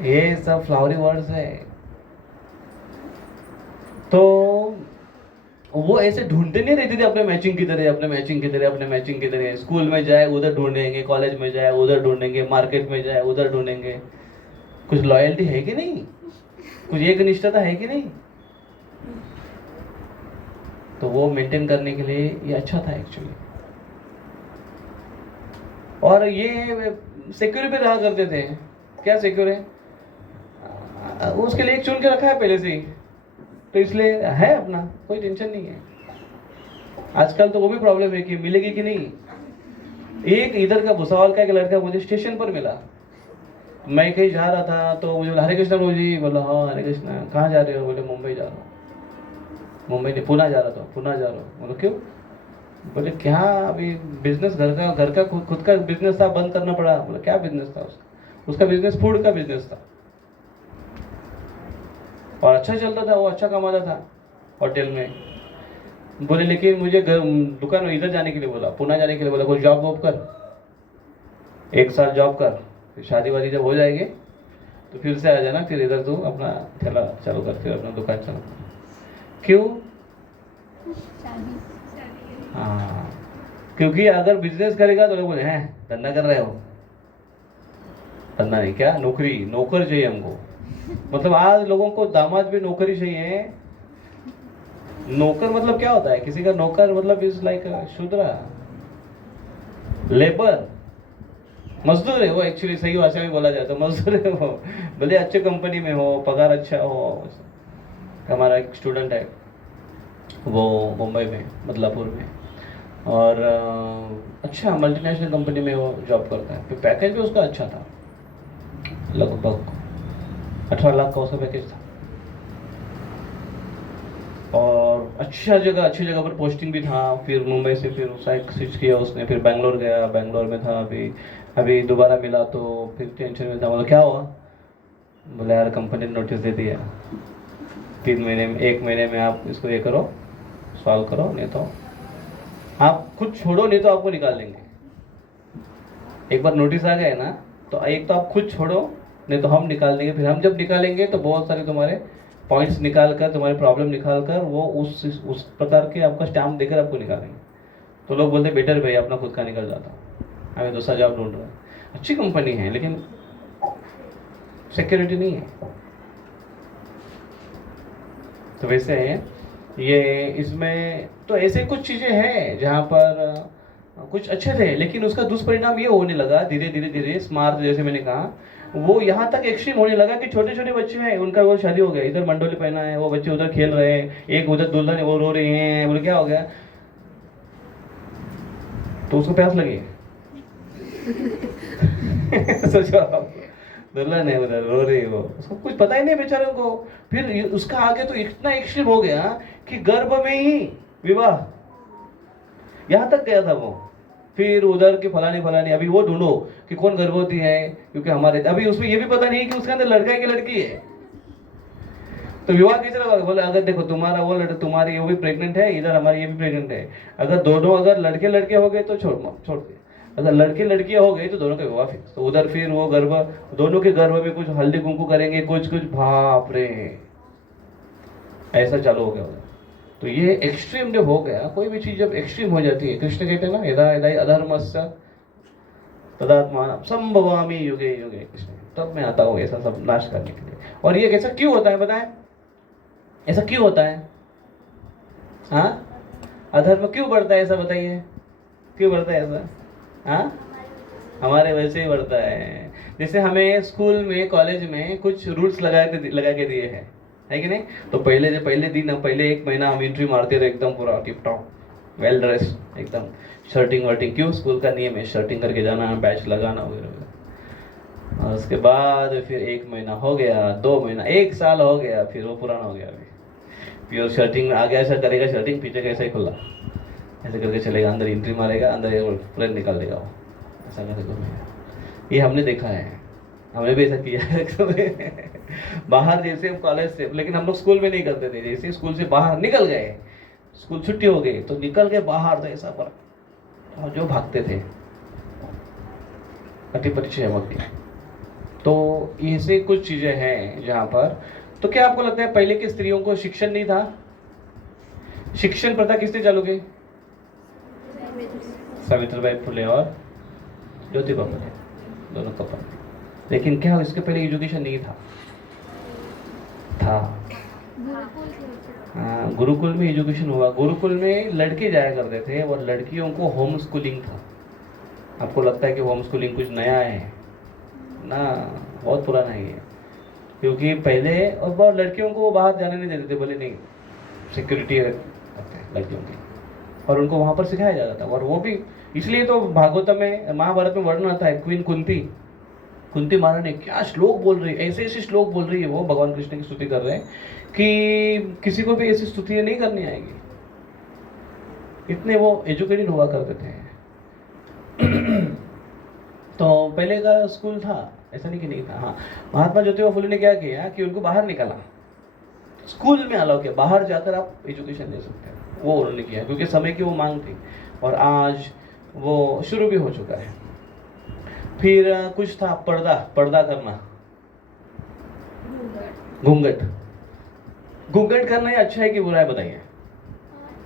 ये सब फ्लावरी वर्ड्स है। तो वो ऐसे ढूंढते नहीं रहते थे अपने मैचिंग की तरह, स्कूल में जाए उधर ढूंढेंगे, कॉलेज में जाए उधर ढूंढेंगे, मार्केट में जाए उधर ढूंढेंगे। कुछ लॉयल्टी है कि नहीं, कुछ एक निष्ठता है कि नहीं। तो वो मेंटेन करने के लिए ये अच्छा था एक्चुअली। और ये सिक्योर पे रहा करते थे। क्या सिक्योर है, उसके लिए एक चुन के रखा है पहले से ही, तो इसलिए है अपना, कोई टेंशन नहीं है। आजकल तो वो भी प्रॉब्लम है कि मिलेगी कि नहीं। एक इधर का भुसावल का एक लड़का मुझे स्टेशन पर मिला, मैं कहीं जा रहा था, तो मुझे बोला हरे कृष्णा प्रभु जी। बोला हाँ हरे कृष्णा, कहाँ जा रहे हो? बोले मुंबई जा रहा हूँ। मुंबई नहीं, पुणे जा रहा हूँ। बोलो क्यों? बोले क्या, अभी बिजनेस घर का खुद का बिजनेस था, बंद करना पड़ा। बोला क्या बिजनेस था उसका बिजनेस फूड का बिजनेस था, और अच्छा चलता था, वो अच्छा कमाता था होटल में। बोले लेकिन मुझे दुकान इधर जाने के लिए बोला, पुणे जाने के लिए बोला, कोई जॉब वॉब कर, 1 साल जॉब कर, फिर शादी वादी जब हो जाएगी तो फिर से आ जाना, फिर इधर तू अपना ठेला चालू कर, फिर अपना दुकान चालू कर। क्यों? शादी। हाँ, क्योंकि अगर बिजनेस करेगा तो लोग बोले हैं धंधा कर रहे हो। धंधा नहीं, क्या नौकर चाहिए हमको। मतलब आज लोगों को दामाद भी नौकरी चाहिए। नौकर मतलब क्या होता है? किसी का नौकर मतलब इज लाइक शूद्रा, लेबर, मजदूर है वो। एक्चुअली सही भाषा में बोला जाए तो मजदूर है वो, भले अच्छे कंपनी में हो, पगार अच्छा हो। हमारा एक स्टूडेंट है, वो मुंबई में, बदलापुर में, और अच्छा मल्टीनेशनल कंपनी में वो जॉब करता है। फिर पैकेज भी उसका अच्छा था, लगभग 18 लाख का उसका पैकेज था, और अच्छी जगह पर पोस्टिंग भी था। फिर मुंबई से फिर साइड स्विच किया उसने, फिर बैंगलोर गया, बैंगलोर में था, अभी दोबारा मिला तो फिर टेंशन में था। बोला क्या हुआ? बोले यार कंपनी ने नोटिस दे दिया, 1 महीने में आप इसको ये करो, सॉल्व करो, नहीं तो आप खुद छोड़ो, नहीं तो आपको निकाल देंगे। एक बार नोटिस आ गया ना, तो एक तो आप खुद छोड़ो, नहीं तो हम निकाल देंगे। फिर हम जब निकालेंगे तो बहुत सारे तुम्हारे पॉइंट्स निकाल कर, तुम्हारी प्रॉब्लम निकाल कर, वो उस प्रकार के आपका स्टैम्प देकर आपको निकालेंगे। तो लोग बोलते बेटर भाई अपना खुद का निकल जाता, हमें दूसरा जॉब ढूंढ रहा है। अच्छी कंपनी है लेकिन सिक्योरिटी नहीं है। तो वैसे ये इसमें तो ऐसे कुछ चीज़ें हैं जहाँ पर कुछ अच्छे थे, लेकिन उसका दुष्परिणाम ये होने लगा धीरे धीरे धीरे, स्मार्ट जैसे मैंने कहा, वो यहाँ तक एक्सट्रीम होने लगा कि छोटे छोटे बच्चे हैं, उनका वो शादी हो गया, इधर मंडोली पहना है, वो बच्चे उधर खेल रहे हैं, एक उधर दुल्हन है वो रो रहे हैं, बोले क्या हो गया, तो उसको प्यास लगी सोचो आप, दुल्हन है उधर रो रही है, वो उसको कुछ पता ही नहीं बेचारों को। फिर उसका आगे तो इतना एक्सट्रीम हो गया कि गर्भ में ही विवाह, यहाँ तक गया था वो। फिर उधर के फलानी अभी वो ढूंढो कि कौन गर्भवती है, क्योंकि हमारे अभी उसमें ये भी पता नहीं है कि उसके अंदर लड़का है कि लड़की है। तो विवाह किस तरह बोले, अगर देखो तुम्हारा वो तुम्हारी वो भी प्रेग्नेंट है, इधर हमारी ये भी प्रेग्नेंट है, अगर दोनों अगर लड़के लड़के हो गए तो छोड़ दे, अगर लड़के लड़कियां हो गई तो दोनों का विवाह फिक्स। तो उधर फिर वो गर्भ, दोनों के गर्भ में कुछ हल्दी कुंकू करेंगे, कुछ बाप रे, ऐसा चालू हो गया उधर। तो ये एक्सट्रीम जब हो गया, कोई भी चीज जब एक्सट्रीम हो जाती है, कृष्ण कहते हैं ना, यदा यदा अधर्मस्य तदात्मानं संभवामि युगे युगे, कृष्ण तब मैं आता हूँ ऐसा सब नाश करने के लिए। और ये कैसा क्यों होता है बताएं, ऐसा क्यों होता है? हाँ, अधर्म क्यों बढ़ता है ऐसा बताइए, क्यों बढ़ता है ऐसा? हाँ, हमारे वजह से ही बढ़ता है। जैसे हमें स्कूल में कॉलेज में कुछ रूल्स लगा के दिए हैं, है कि नहीं? तो पहले दिन, पहले एक महीना हम एंट्री मारते थे एकदम पूरा टिप टॉप वेल ड्रेस, एकदम शर्टिंग वर्टिंग, क्यों? स्कूल का नियम है शर्टिंग करके जाना, बैच लगाना वगैरह। और उसके बाद फिर 1 महीना हो गया, 2 महीना, 1 साल हो गया, फिर वो पुराना हो गया। अभी प्योर शर्टिंग आगे ऐसा करेगा, शर्टिंग पीछे कैसा ही खुला, ऐसे करके चलेगा, अंदर एंट्री मारेगा, अंदर प्लेन निकाल देगा वो, ऐसा करेगा। ये हमने देखा है, हमने भी ऐसा किया है बाहर जैसे हम कॉलेज से, लेकिन हम लोग स्कूल में नहीं करते थे। जैसे स्कूल से बाहर निकल गए, स्कूल छुट्टी हो गई तो निकल के बाहर तो ऐसा पर और जो भागते थे अति परिचय मग्न। तो ऐसे कुछ चीजें हैं जहाँ पर। तो क्या आपको लगता है पहले की स्त्रियों को शिक्षण नहीं था? शिक्षण प्रथा किसने चालू की? सावित्रीबाई फुले और ज्योतिबा फुले, दोनों कपल। लेकिन क्या इसके पहले एजुकेशन नहीं था? हाँ, गुरुकुल में एजुकेशन हुआ। गुरुकुल में लड़के जाया करते थे और लड़कियों को होम स्कूलिंग था। आपको लगता है कि होम स्कूलिंग कुछ नया है ना? बहुत पुराना ही है। क्योंकि पहले और लड़कियों को बाहर जाने नहीं देते थे, बोले नहीं सिक्योरिटी रखते हैं लड़कियों की, और उनको वहाँ पर सिखाया जाता था। और वो भी इसलिए तो भागवत में, महाभारत में वर्णन आता है, क्वीन कुंती महारानी क्या श्लोक बोल रही है, ऐसे श्लोक बोल रही है, वो भगवान कृष्ण की स्तुति कर रहे हैं कि किसी को भी ऐसी स्तुति नहीं करनी आएगी। इतने वो एजुकेटेड हुआ करते थे। तो पहले का स्कूल था, ऐसा नहीं कि नहीं था। हाँ, महात्मा ज्योतिबा फुले ने क्या किया कि उनको बाहर निकाला, स्कूल में अलाउ किया, बाहर जाकर आप एजुकेशन ले सकते हैं, वो उन्होंने किया क्योंकि समय की वो मांग थी। और आज वो शुरू भी हो चुका है। फिर कुछ था पर्दा करना, घूंघट करना ये अच्छा है कि बुरा है बताइए?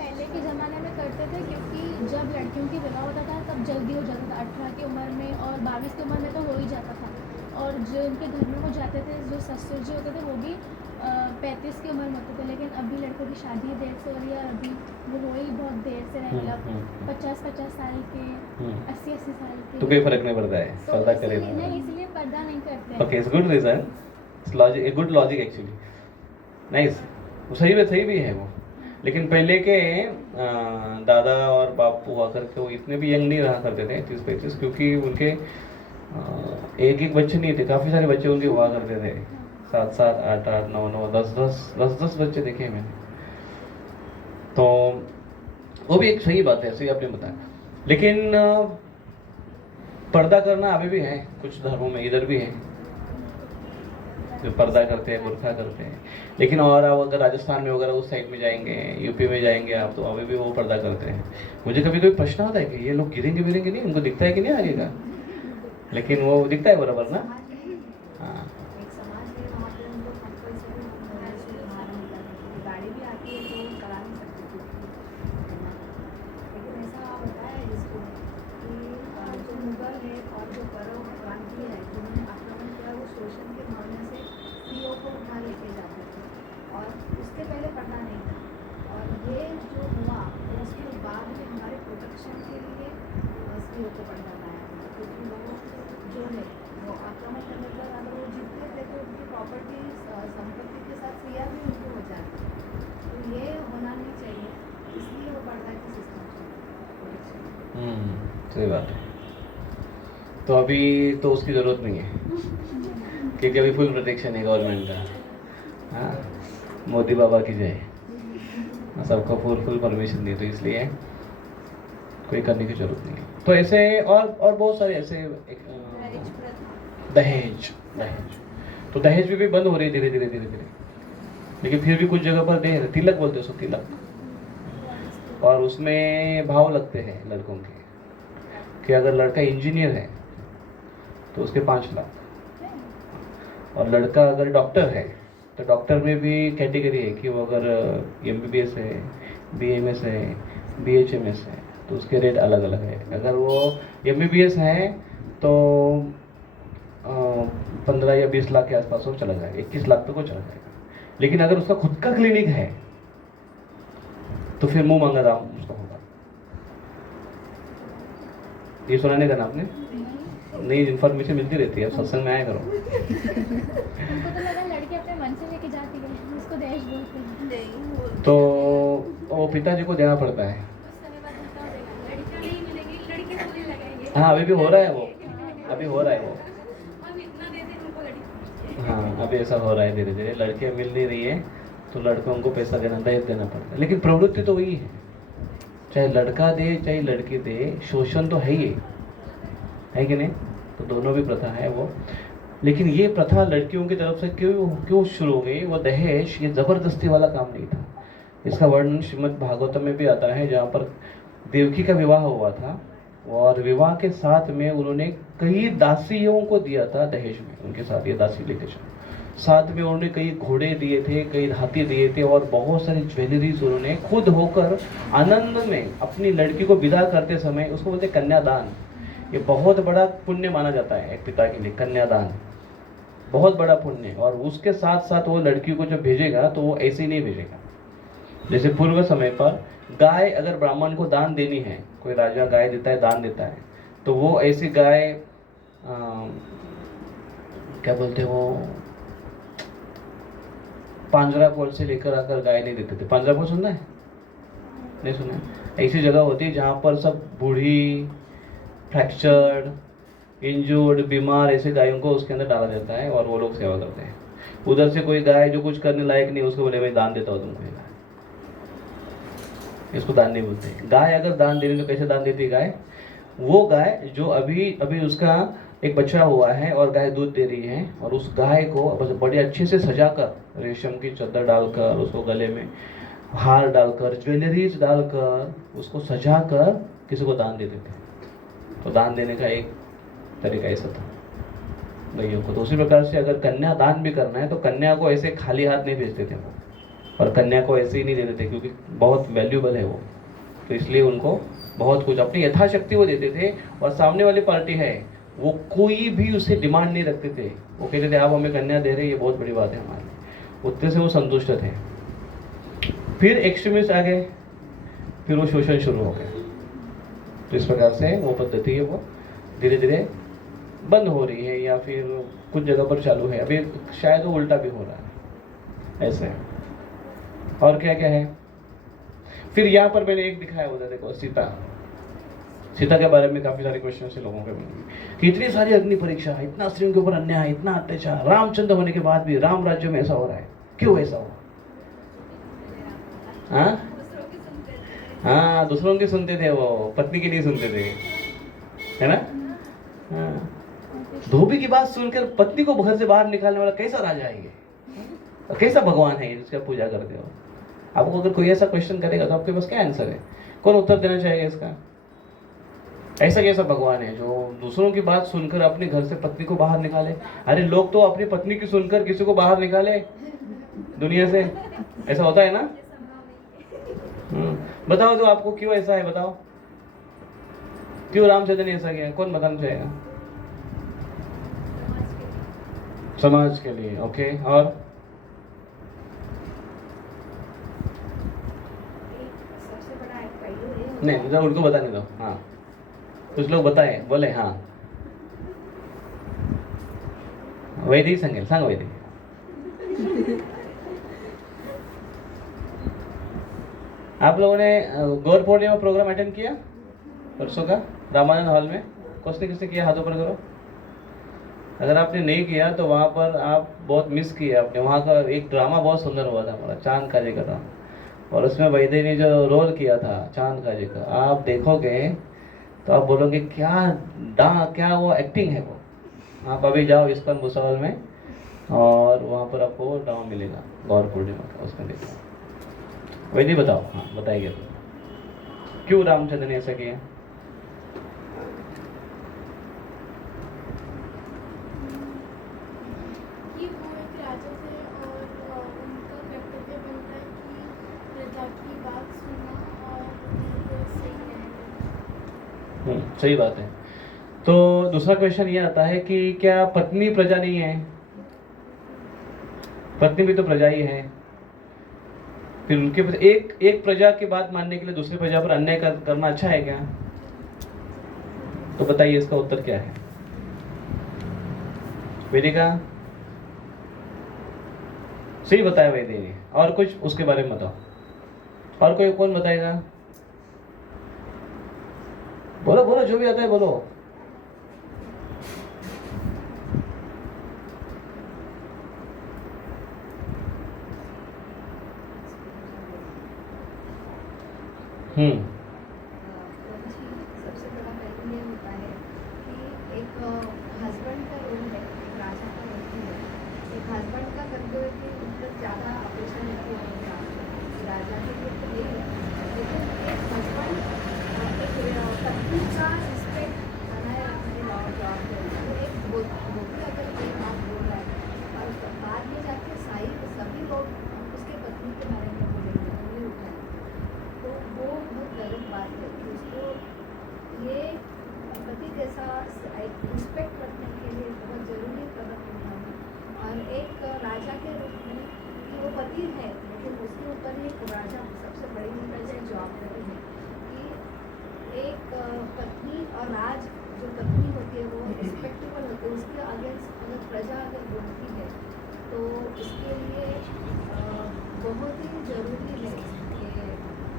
पहले के ज़माने में करते थे क्योंकि जब लड़कियों की विवाह होता था तब जल्दी हो जाता था, 18 की उम्र में और 22 की उम्र में तो हो ही जाता था। और जो उनके घर में वो जाते थे, जो ससुर जी होते थे, वो भी 35 की उम्र में होते थे। लेकिन अभी लड़कों की शादी देर से हो रही है, अभी वो हो ही बहुत देर से रहे, मतलब 50-50 साल के, 80-80 साल के। तो कोई फर्क नहीं पड़ता है तो पर्दा करे इसलिए पर्दा नहीं करते। Okay, it's good reason, it's logic, a good logic actually, nice, सही भी है वो। लेकिन पहले के दादा और बापू हुआ करके वो इतने भी यंग नहीं रहा करते थे, 30-35, क्योंकि उनके एक बच्चे नहीं थे, काफ़ी सारे बच्चे उनके हुआ करते थे, 7-7, 8-8, 9-9, 10-10 बच्चे देखे मैंने। तो वो भी एक सही बात है, सही आपने बताया। लेकिन पर्दा करना अभी भी है कुछ धर्मों में, इधर भी है जो पर्दा करते हैं, बुर्खा करते हैं। लेकिन और आप अगर राजस्थान में वगैरह उस साइड में जाएंगे, यूपी में जाएंगे आप, तो अभी भी वो पर्दा करते हैं। मुझे कभी कोई प्रश्न आता है कि ये लोग गिरेंगे नहीं, उनको दिखता है कि नहीं आगे का, लेकिन वो दिखता है बराबर ना। हाँ, उसके पहले पढ़ना नहीं था। और ये जो हुआ उसके बाद में हमारे प्रोटेक्शन के लिए सही बात है। तो अभी तो उसकी ज़रूरत नहीं है क्योंकि अभी फुल प्रोटेक्शन है गवर्नमेंट का। हाँ, मोदी बाबा की जय, सबको फुल परमिशन दी, तो इसलिए कोई करने की जरूरत नहीं है। तो ऐसे और बहुत सारे ऐसे दहेज तो दहेज भी बंद हो रही है धीरे धीरे, लेकिन फिर भी कुछ जगह पर दे तिलक बोलते हैं उसको, तिलक, और उसमें भाव लगते हैं लड़कों के कि अगर लड़का इंजीनियर है तो उसके 5 लाख, और लड़का अगर डॉक्टर है तो डॉक्टर में भी कैटेगरी है कि वो अगर MBBS है, BMS है, BHMS है तो उसके रेट अलग अलग है। अगर वो MBBS है तो 15 या 20 लाख के आसपास वो चला जाएगा, 21 लाख तक वो चला जाएगा। लेकिन अगर उसका खुद का क्लिनिक है तो फिर मुंह मांगा दाम उसका होगा। ये सुना नहीं था ना आपने? नई इन्फॉर्मेशन मिलती रहती है, सत्संग में आया करो। उनको तो लगा लड़की अपने मन से लेके जाती है, उसको दहेज बोलते हैं। तो वो पिताजी को देना पड़ता है। हाँ, अभी भी हो रहा है वो, अभी हो रहा है वो। हाँ, अभी ऐसा हो रहा है धीरे धीरे, लड़कियां मिल नहीं रही है तो लड़कों को पैसा देना, दहेज देना पड़ता है। लेकिन प्रवृत्ति तो वही है, चाहे लड़का दे चाहे लड़की दे, शोषण तो है ही है कि नहीं? तो दोनों भी प्रथा है वो। लेकिन ये प्रथा लड़कियों की तरफ से क्यों शुरू हो गई? वो दहेज ये जबरदस्ती वाला काम नहीं था। इसका वर्णन श्रीमद् भागवतम में भी आता है, जहाँ पर देवकी का विवाह हुआ था और विवाह के साथ में उन्होंने कई दासियों को दिया था दहेज में, उनके साथ ये दासी लेके चलो। साथ में उन्होंने कई घोड़े दिए थे, कई हाथी दिए थे और बहुत सारी ज्वेलरीज उन्होंने खुद होकर आनंद में अपनी लड़की को विदा करते समय, उसको बोलते कन्यादान। ये बहुत बड़ा पुण्य माना जाता है एक पिता के लिए, कन्यादान बहुत बड़ा पुण्य। और उसके साथ साथ वो लड़की को जब भेजेगा तो वो ऐसे ही नहीं भेजेगा। जैसे पूर्व समय पर गाय अगर ब्राह्मण को दान देनी है, कोई राजा गाय देता है, दान देता है, तो वो ऐसी गाय क्या बोलते हैं वो, पांजरापोल से लेकर आकर गाय नहीं देते थे। पांजरापोल सुनना है? नहीं सुना है? ऐसी जगह होती है जहाँ पर सब बूढ़ी, फ्रैक्चर्ड, इंजर्ड, बीमार ऐसे गायों को उसके अंदर डाला जाता है और वो लोग सेवा करते हैं। उधर से कोई गाय जो कुछ करने लायक नहीं, उसको बोले मैं दान देता हूँ तुमको, इसको दान नहीं बोलते। गाय अगर दान दे रही तो कैसे दान देती है गाय? वो गाय जो अभी उसका एक बच्चा हुआ है और गाय दूध दे रही है, और उस गाय को बस बड़े अच्छे से सजाकर, रेशम की चादर डालकर, उसको गले में हार डालकर, ज्वेलरीज डालकर, उसको सजाकर किसी को दान दे देते। तो दान देने का एक तरीका ऐसा था भाइयों को। तो उसी प्रकार से अगर कन्या दान भी करना है तो कन्या को ऐसे खाली हाथ नहीं भेजते थे वो, और कन्या को ऐसे ही नहीं देते थे क्योंकि बहुत वैल्यूबल है वो। तो इसलिए उनको बहुत कुछ अपनी यथाशक्ति वो देते थे। और सामने वाली पार्टी है वो कोई भी उसे डिमांड नहीं रखते थे, वो कहते थे आप हमें कन्या दे रहे, ये बहुत बड़ी बात है हमारे लिए। उतने से वो संतुष्ट थे। फिर एक्सट्रीमिस्ट आ गए, फिर वो शोषण शुरू हो गया। तो इस प्रकार से वो पद्धति है वो धीरे धीरे बंद हो रही है, या फिर कुछ जगह पर चालू है। अभी शायद वो उल्टा भी हो रहा है ऐसे। और क्या क्या है? फिर यहाँ पर मैंने एक दिखाया उधर देखो, सीता के बारे में काफी सारे क्वेश्चन से लोगों के कि इतनी सारी अग्नि परीक्षा, इतना स्त्रियों के ऊपर अन्याय, इतना अत्याचार, रामचंद्र होने के बाद भी राम राज्य में ऐसा हो रहा है, क्यों ऐसा हुआ? हाँ, दूसरों की सुनते थे वो, पत्नी की नहीं सुनते थे, है ना? हाँ। धोबी की बात सुनकर पत्नी को घर से बाहर निकालने वाला कैसा राजा है ये? कैसा भगवान है जिसका पूजा करते हो? आपको अगर कोई ऐसा क्वेश्चन करेगा तो आपके पास क्या आंसर है? कौन उत्तर देना चाहेगा इसका? ऐसा कैसा भगवान है जो दूसरों की बात सुनकर अपने घर से पत्नी को बाहर निकाले? अरे लोग तो अपनी पत्नी की सुनकर किसी को बाहर निकाले दुनिया से, ऐसा होता है ना? बताओ तो आपको क्यों ऐसा है, बताओ क्यों रामचंद्र ने ऐसा किया? कौन बताना चाहेगा? समाज के लिए। ओके, और नहीं, जरा उनको बताने दो। हाँ, कुछ लोग बताए, बोले हाँ वैदिक सांगेल, सांग वैदिक। आप लोगों ने गौर पूर्णिमा प्रोग्राम अटेंड किया परसों का? रामानंद हॉल में किसने किसने किया, हाथों पर करो। अगर आपने नहीं किया तो वहाँ पर आप बहुत मिस किया आपने। वहाँ का एक ड्रामा बहुत सुंदर हुआ था हमारा, चांद काजे का ड्रामा, और उसमें वैदे ने जो रोल किया था चांद काजे का, आप देखोगे तो आप बोलोगे क्या वो एक्टिंग है वो। आप अभी जाओ इस्कॉन भुसावल में और वहाँ पर आपको ड्रामा मिलेगा गौर पूर्णिमा का, उसमें देखो। वैदे बताओ, हाँ बताइए तो क्यों रामचंद्र ने ऐसा किया। कि वो एक राजा थे और उनका कर्तव्य बनता है कि प्रजा की बात सुनना और उनको सही रहेगा। सही बात है। तो दूसरा क्वेश्चन ये आता है कि क्या पत्नी प्रजा नहीं है? पत्नी भी तो प्रजा ही है। फिर उनके एक प्रजा की बात मानने के लिए दूसरी प्रजा पर अन्याय करना अच्छा है क्या? तो बताइए इसका उत्तर क्या है? वेदिका सही बताया वैदे ने। और कुछ उसके बारे में बताओ, और कोई कौन बताएगा? बोलो बोलो, जो भी आता है बोलो। सबसे बड़ा पहलू ये होता है कि एक हस्बैंड का रोल है, एक राजा का रोल भी है। एक हस्बैंड का कर्तव्य है कि मतलब ज़्यादा अपेक्षा नहीं होगा राजा के लिए तो नहीं है, लेकिन एक हस्बैंड एक पत्नी का रिस्पेक्ट बनाए रखने वाला जॉब है। तो एक बोलते अगर कोई बात बोल रहा है और बाद में जाके सभी लोग उसके पत्नी के बारे में बोलेंगे, उंगली उठाएंगे, तो वो बहुत गलत बात है। कि उसको ये पति के साथ रिस्पेक्ट रखने के लिए बहुत ज़रूरी कदम उठाना। और एक राजा के रूप में कि वो पति है लेकिन उसके ऊपर एक राजा सबसे बड़ी जवाबदारी है कि एक पत्नी और राज जो पत्नी होती है वो रिस्पेक्टेबल होती है। उसके अगेंस्ट अगर प्रजा अगर बोलती है तो इसके लिए बहुत ही ज़रूरी है ये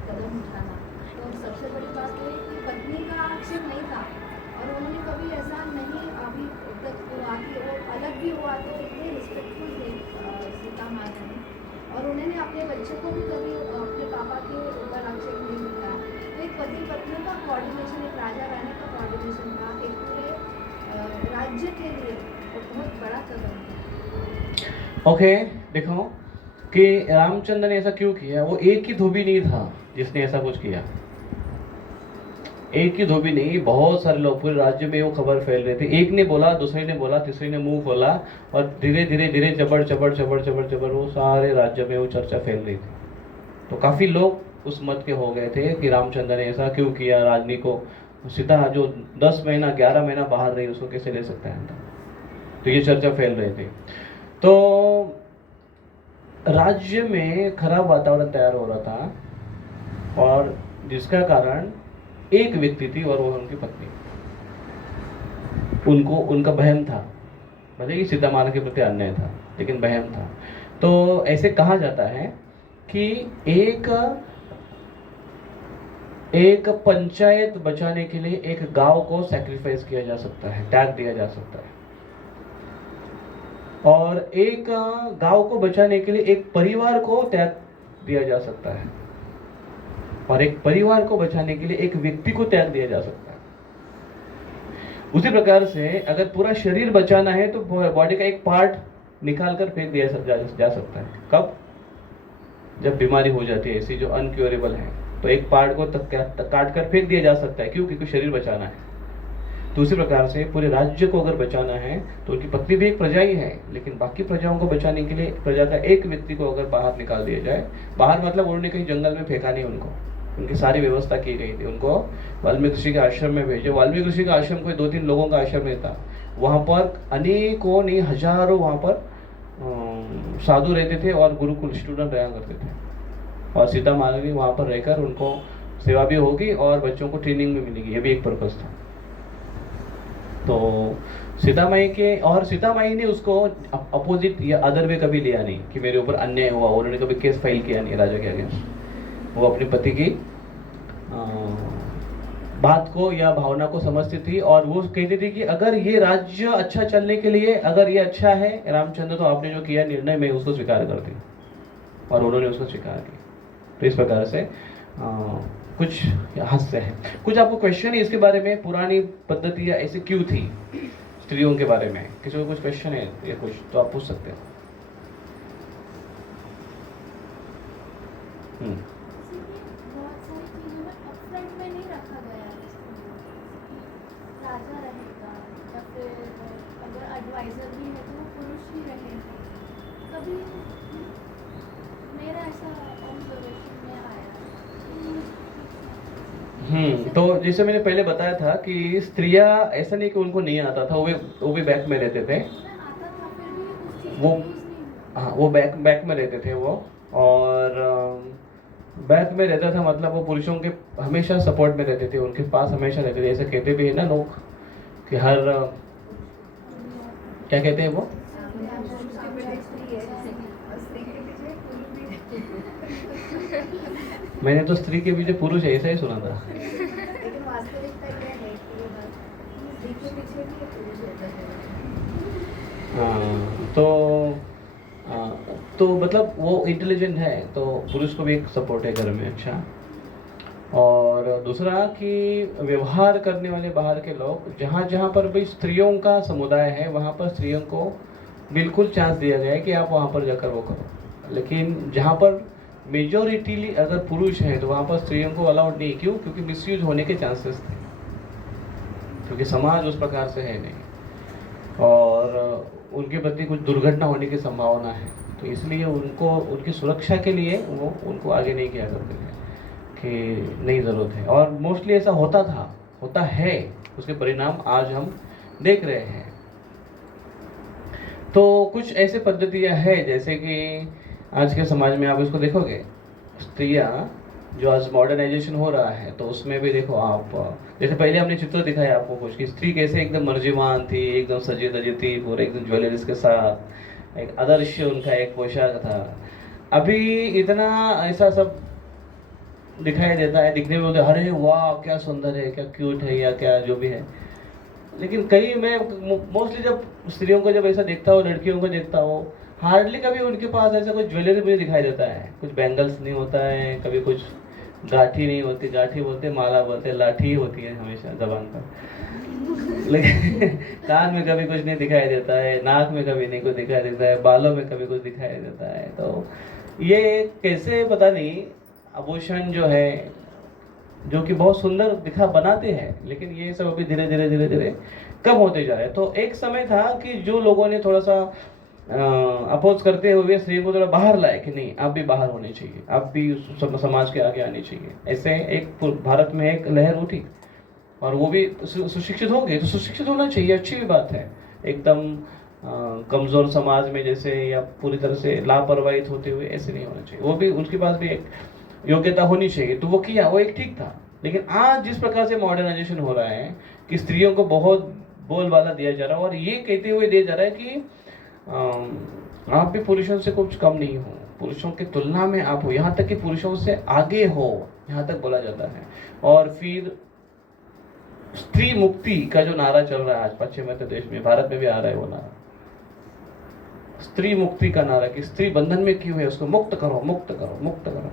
कदम उठाना। तो सबसे बड़ी बात है कि पत्नी का आक्षेप नहीं था और उन्होंने कभी ऐसा नहीं अभी तक हुआ कि वो अलग भी हुआ तो इतने रिस्पेक्टफुल थे सीता माता ने, और उन्होंने अपने बच्चे को भी कभी अपने पापा के ऊपर आक्षेप नहीं दिखाया। तो एक पति पत्नी का कोऑर्डिनेशन, एक राजा रानी का कोऑर्डिनेशन था, एक पूरे राज्य के लिए बहुत बड़ा कदम है। ओके, देखो कि रामचंद्र ने ऐसा क्यों किया। वो एक ही धोबी नहीं था जिसने ऐसा कुछ किया, एक ही धोबी नहीं, बहुत सारे लोग पूरे राज्य में वो खबर फैल रहे थे। एक ने बोला, दूसरे ने बोला, तीसरे ने मुंह खोला, और धीरे धीरे धीरे चबड़ चबड़ चबड़ चबड़ चबड़ वो सारे राज्य में वो चर्चा फैल रही थी। तो काफी लोग उस मत के हो गए थे कि रामचंद्र ने ऐसा क्यों किया। राजनी को सीता जो 10 महीना 11 महीना बाहर रही उसको कैसे ले सकता है। तो ये चर्चा फैल रहे थे। तो राज्य में खराब वातावरण तैयार हो रहा था, और जिसका कारण एक व्यक्ति थी और वो उनकी पत्नी। उनका बहन था, भले ही सीता माता के प्रति अन्याय था लेकिन बहन था। तो ऐसे कहा जाता है कि एक पंचायत बचाने के लिए एक गांव को सैक्रिफाइस किया जा सकता है, त्याग दिया जा सकता है, और एक गांव को बचाने के लिए एक परिवार को त्याग दिया जा सकता है, और एक परिवार को बचाने के लिए एक व्यक्ति को त्याग दिया जा सकता है। उसी प्रकार से अगर पूरा शरीर बचाना है तो बॉडी का एक पार्ट निकाल कर फेंक दिया जा सकता है। कब? जब बीमारी हो जाती है ऐसी जो अनक्योरेबल है, तो एक पार्ट को काट कर फेंक दिया जा सकता है। क्यों? क्योंकि शरीर बचाना है। तो उसी प्रकार से पूरे राज्य को अगर बचाना है तो उनकी पत्नी भी एक प्रजा ही है, लेकिन बाकी प्रजाओं को बचाने के लिए प्रजा का एक व्यक्ति को अगर बाहर निकाल दिया जाए, बाहर मतलब उन्होंने कहीं जंगल में फेंका नहीं, उनकी सारी व्यवस्था की गई थी। उनको वाल्मीकि ऋषि के आश्रम में भेजे। वाल्मीकि ऋषि का आश्रम कोई 2-3 लोगों का आश्रम नहीं था, वहाँ पर अनेकों नहीं हजारों वहाँ पर साधु रहते थे और गुरुकुल स्टूडेंट रहा करते थे, और सीता माता वहाँ पर रहकर उनको सेवा भी होगी और बच्चों को ट्रेनिंग भी मिलेगी। ये भी एक पर्पस था। तो सीता माई के, और सीता माई ने उसको अपोजिट या अदर वे कभी लिया नहीं कि मेरे ऊपर अन्याय हुआ, और उन्होंने कभी केस फाइल किया नहीं राजा के अगेंस्ट। वो अपने पति की बात को या भावना को समझती थी, और वो कहती थी कि अगर ये राज्य अच्छा चलने के लिए, अगर ये अच्छा है रामचंद्र, तो आपने जो किया निर्णय, मैं उसको स्वीकार करती हूँ। और उन्होंने उसको स्वीकार किया। तो इस प्रकार से कुछ हास्य है। कुछ आपको क्वेश्चन है इसके बारे में, पुरानी पद्धति या ऐसे क्यों थी स्त्रियों के बारे में? किसी को कुछ क्वेश्चन है या कुछ, तो आप पूछ सकते हैं। बहुत सारी चीज़ों में अपफ्रंट में नहीं रखा गया है इसको। राजा रहेगा या फिर अगर एडवाइजर भी है तो वो पुरुष ही रहेगा। कभी मेरा ऐसा ऑब्जर्वेशन में आया। तो जैसे मैंने पहले बताया था कि स्त्रियां, ऐसा नहीं कि उनको नहीं आता था, वो भी बैक में रहते थे। आता था फिर भी उस चीज़ वो को यूज़ नहीं हुआ। हाँ, वो बैक में रहते थे वो। और बैक में रहता था मतलब वो पुरुषों के हमेशा सपोर्ट में रहते थे, उनके पास हमेशा रहते थे। ऐसे कहते भी है ना लोग कि हर क्या कहते हैं वो, मैंने तो स्त्री के पीछे पुरुष है ऐसा ही सुना था। लेकिन वास्तविकता यह है कि स्त्री के पीछे भी पुरुष होता है। तो मतलब वो इंटेलिजेंट है, तो पुरुष को भी एक सपोर्ट है घर में। अच्छा, और दूसरा कि व्यवहार करने वाले बाहर के लोग, जहाँ जहाँ पर भी स्त्रियों का समुदाय है वहाँ पर स्त्रियों को बिल्कुल चांस दिया गया है कि आप वहाँ पर जाकर वो करो। लेकिन जहाँ पर मेजोरिटीली अगर पुरुष हैं तो वहाँ पर स्त्रियों को अलाउड नहीं। क्यों? क्योंकि मिसयूज होने के चांसेस थे, क्योंकि समाज उस प्रकार से है नहीं, और उनके प्रति कुछ दुर्घटना होने की संभावना है। तो इसलिए उनको, उनकी सुरक्षा के लिए वो उनको आगे नहीं किया करते थे कि नहीं ज़रूरत है। और मोस्टली ऐसा होता था, होता है, उसके परिणाम आज हम देख रहे हैं। तो कुछ ऐसे पद्धतियाँ हैं जैसे कि आज के समाज में आप इसको देखोगे, स्त्रियाँ जो आज मॉडर्नाइजेशन हो रहा है तो उसमें भी देखो आप, जैसे पहले हमने चित्र दिखाया आपको कुछ कि स्त्री कैसे एकदम मर्जीवान थी, एकदम सजी धजी थी, पूरे एकदम ज्वेलरीज के साथ, एक आदर्श उनका एक पोशाक था। अभी इतना ऐसा सब दिखाई देता है, दिखने में बोलते अरे वाह क्या सुंदर है, क्या क्यूट है, या क्या जो भी है। लेकिन कहीं मैं मोस्टली जब स्त्रियों को जब ऐसा देखता हूँ, लड़कियों को देखता हूँ, हार्डली कभी उनके पास ऐसा कोई ज्वेलरी मुझे दिखाई देता है। कुछ बैंगल्स नहीं होता है, कभी कुछ गाठी नहीं होती, गाठी बोलते, माला बोलते, लाठी ही होती है हमेशा जबान पर। लेकिन कान में कभी कुछ नहीं दिखाई देता है, नाक में कभी नहीं कुछ दिखाई देता है, बालों में कभी कुछ दिखाई देता है। तो ये कैसे पता नहीं, आभूषण जो है जो कि बहुत सुंदर दिखा बनाते हैं, लेकिन ये सब अभी धीरे धीरे धीरे धीरे कम होते जा रहे हैं। तो एक समय था कि जो लोगों ने थोड़ा सा अपोज करते हुए स्त्री को थोड़ा बाहर लाए कि नहीं आप भी बाहर होने चाहिए, आप भी समाज के आगे आने चाहिए। ऐसे एक भारत में एक लहर उठी और वो भी सुशिक्षित हो गए। तो सुशिक्षित होना चाहिए, अच्छी भी बात है। एकदम कमज़ोर समाज में जैसे या पूरी तरह से लापरवाहित होते हुए ऐसे नहीं होना चाहिए, वो भी उनके पास भी एक योग्यता होनी चाहिए। तो वो किया, वो एक ठीक था। लेकिन आज जिस प्रकार से मॉडर्नाइजेशन हो रहा है कि स्त्रियों को बहुत बोलबाला दिया जा रहा है और ये कहते हुए दिया जा रहा है कि आप भी पुरुषों से कुछ कम नहीं हो, पुरुषों की तुलना में आप हो, यहाँ तक कि पुरुषों से आगे हो, यहाँ तक बोला जाता है। और फिर स्त्री मुक्ति का जो नारा चल रहा है आज पश्चिमी देश में, भारत में भी आ रहा है वो नारा, स्त्री मुक्ति का नारा कि स्त्री बंधन में क्यों है, उसको मुक्त करो, मुक्त करो, मुक्त करो।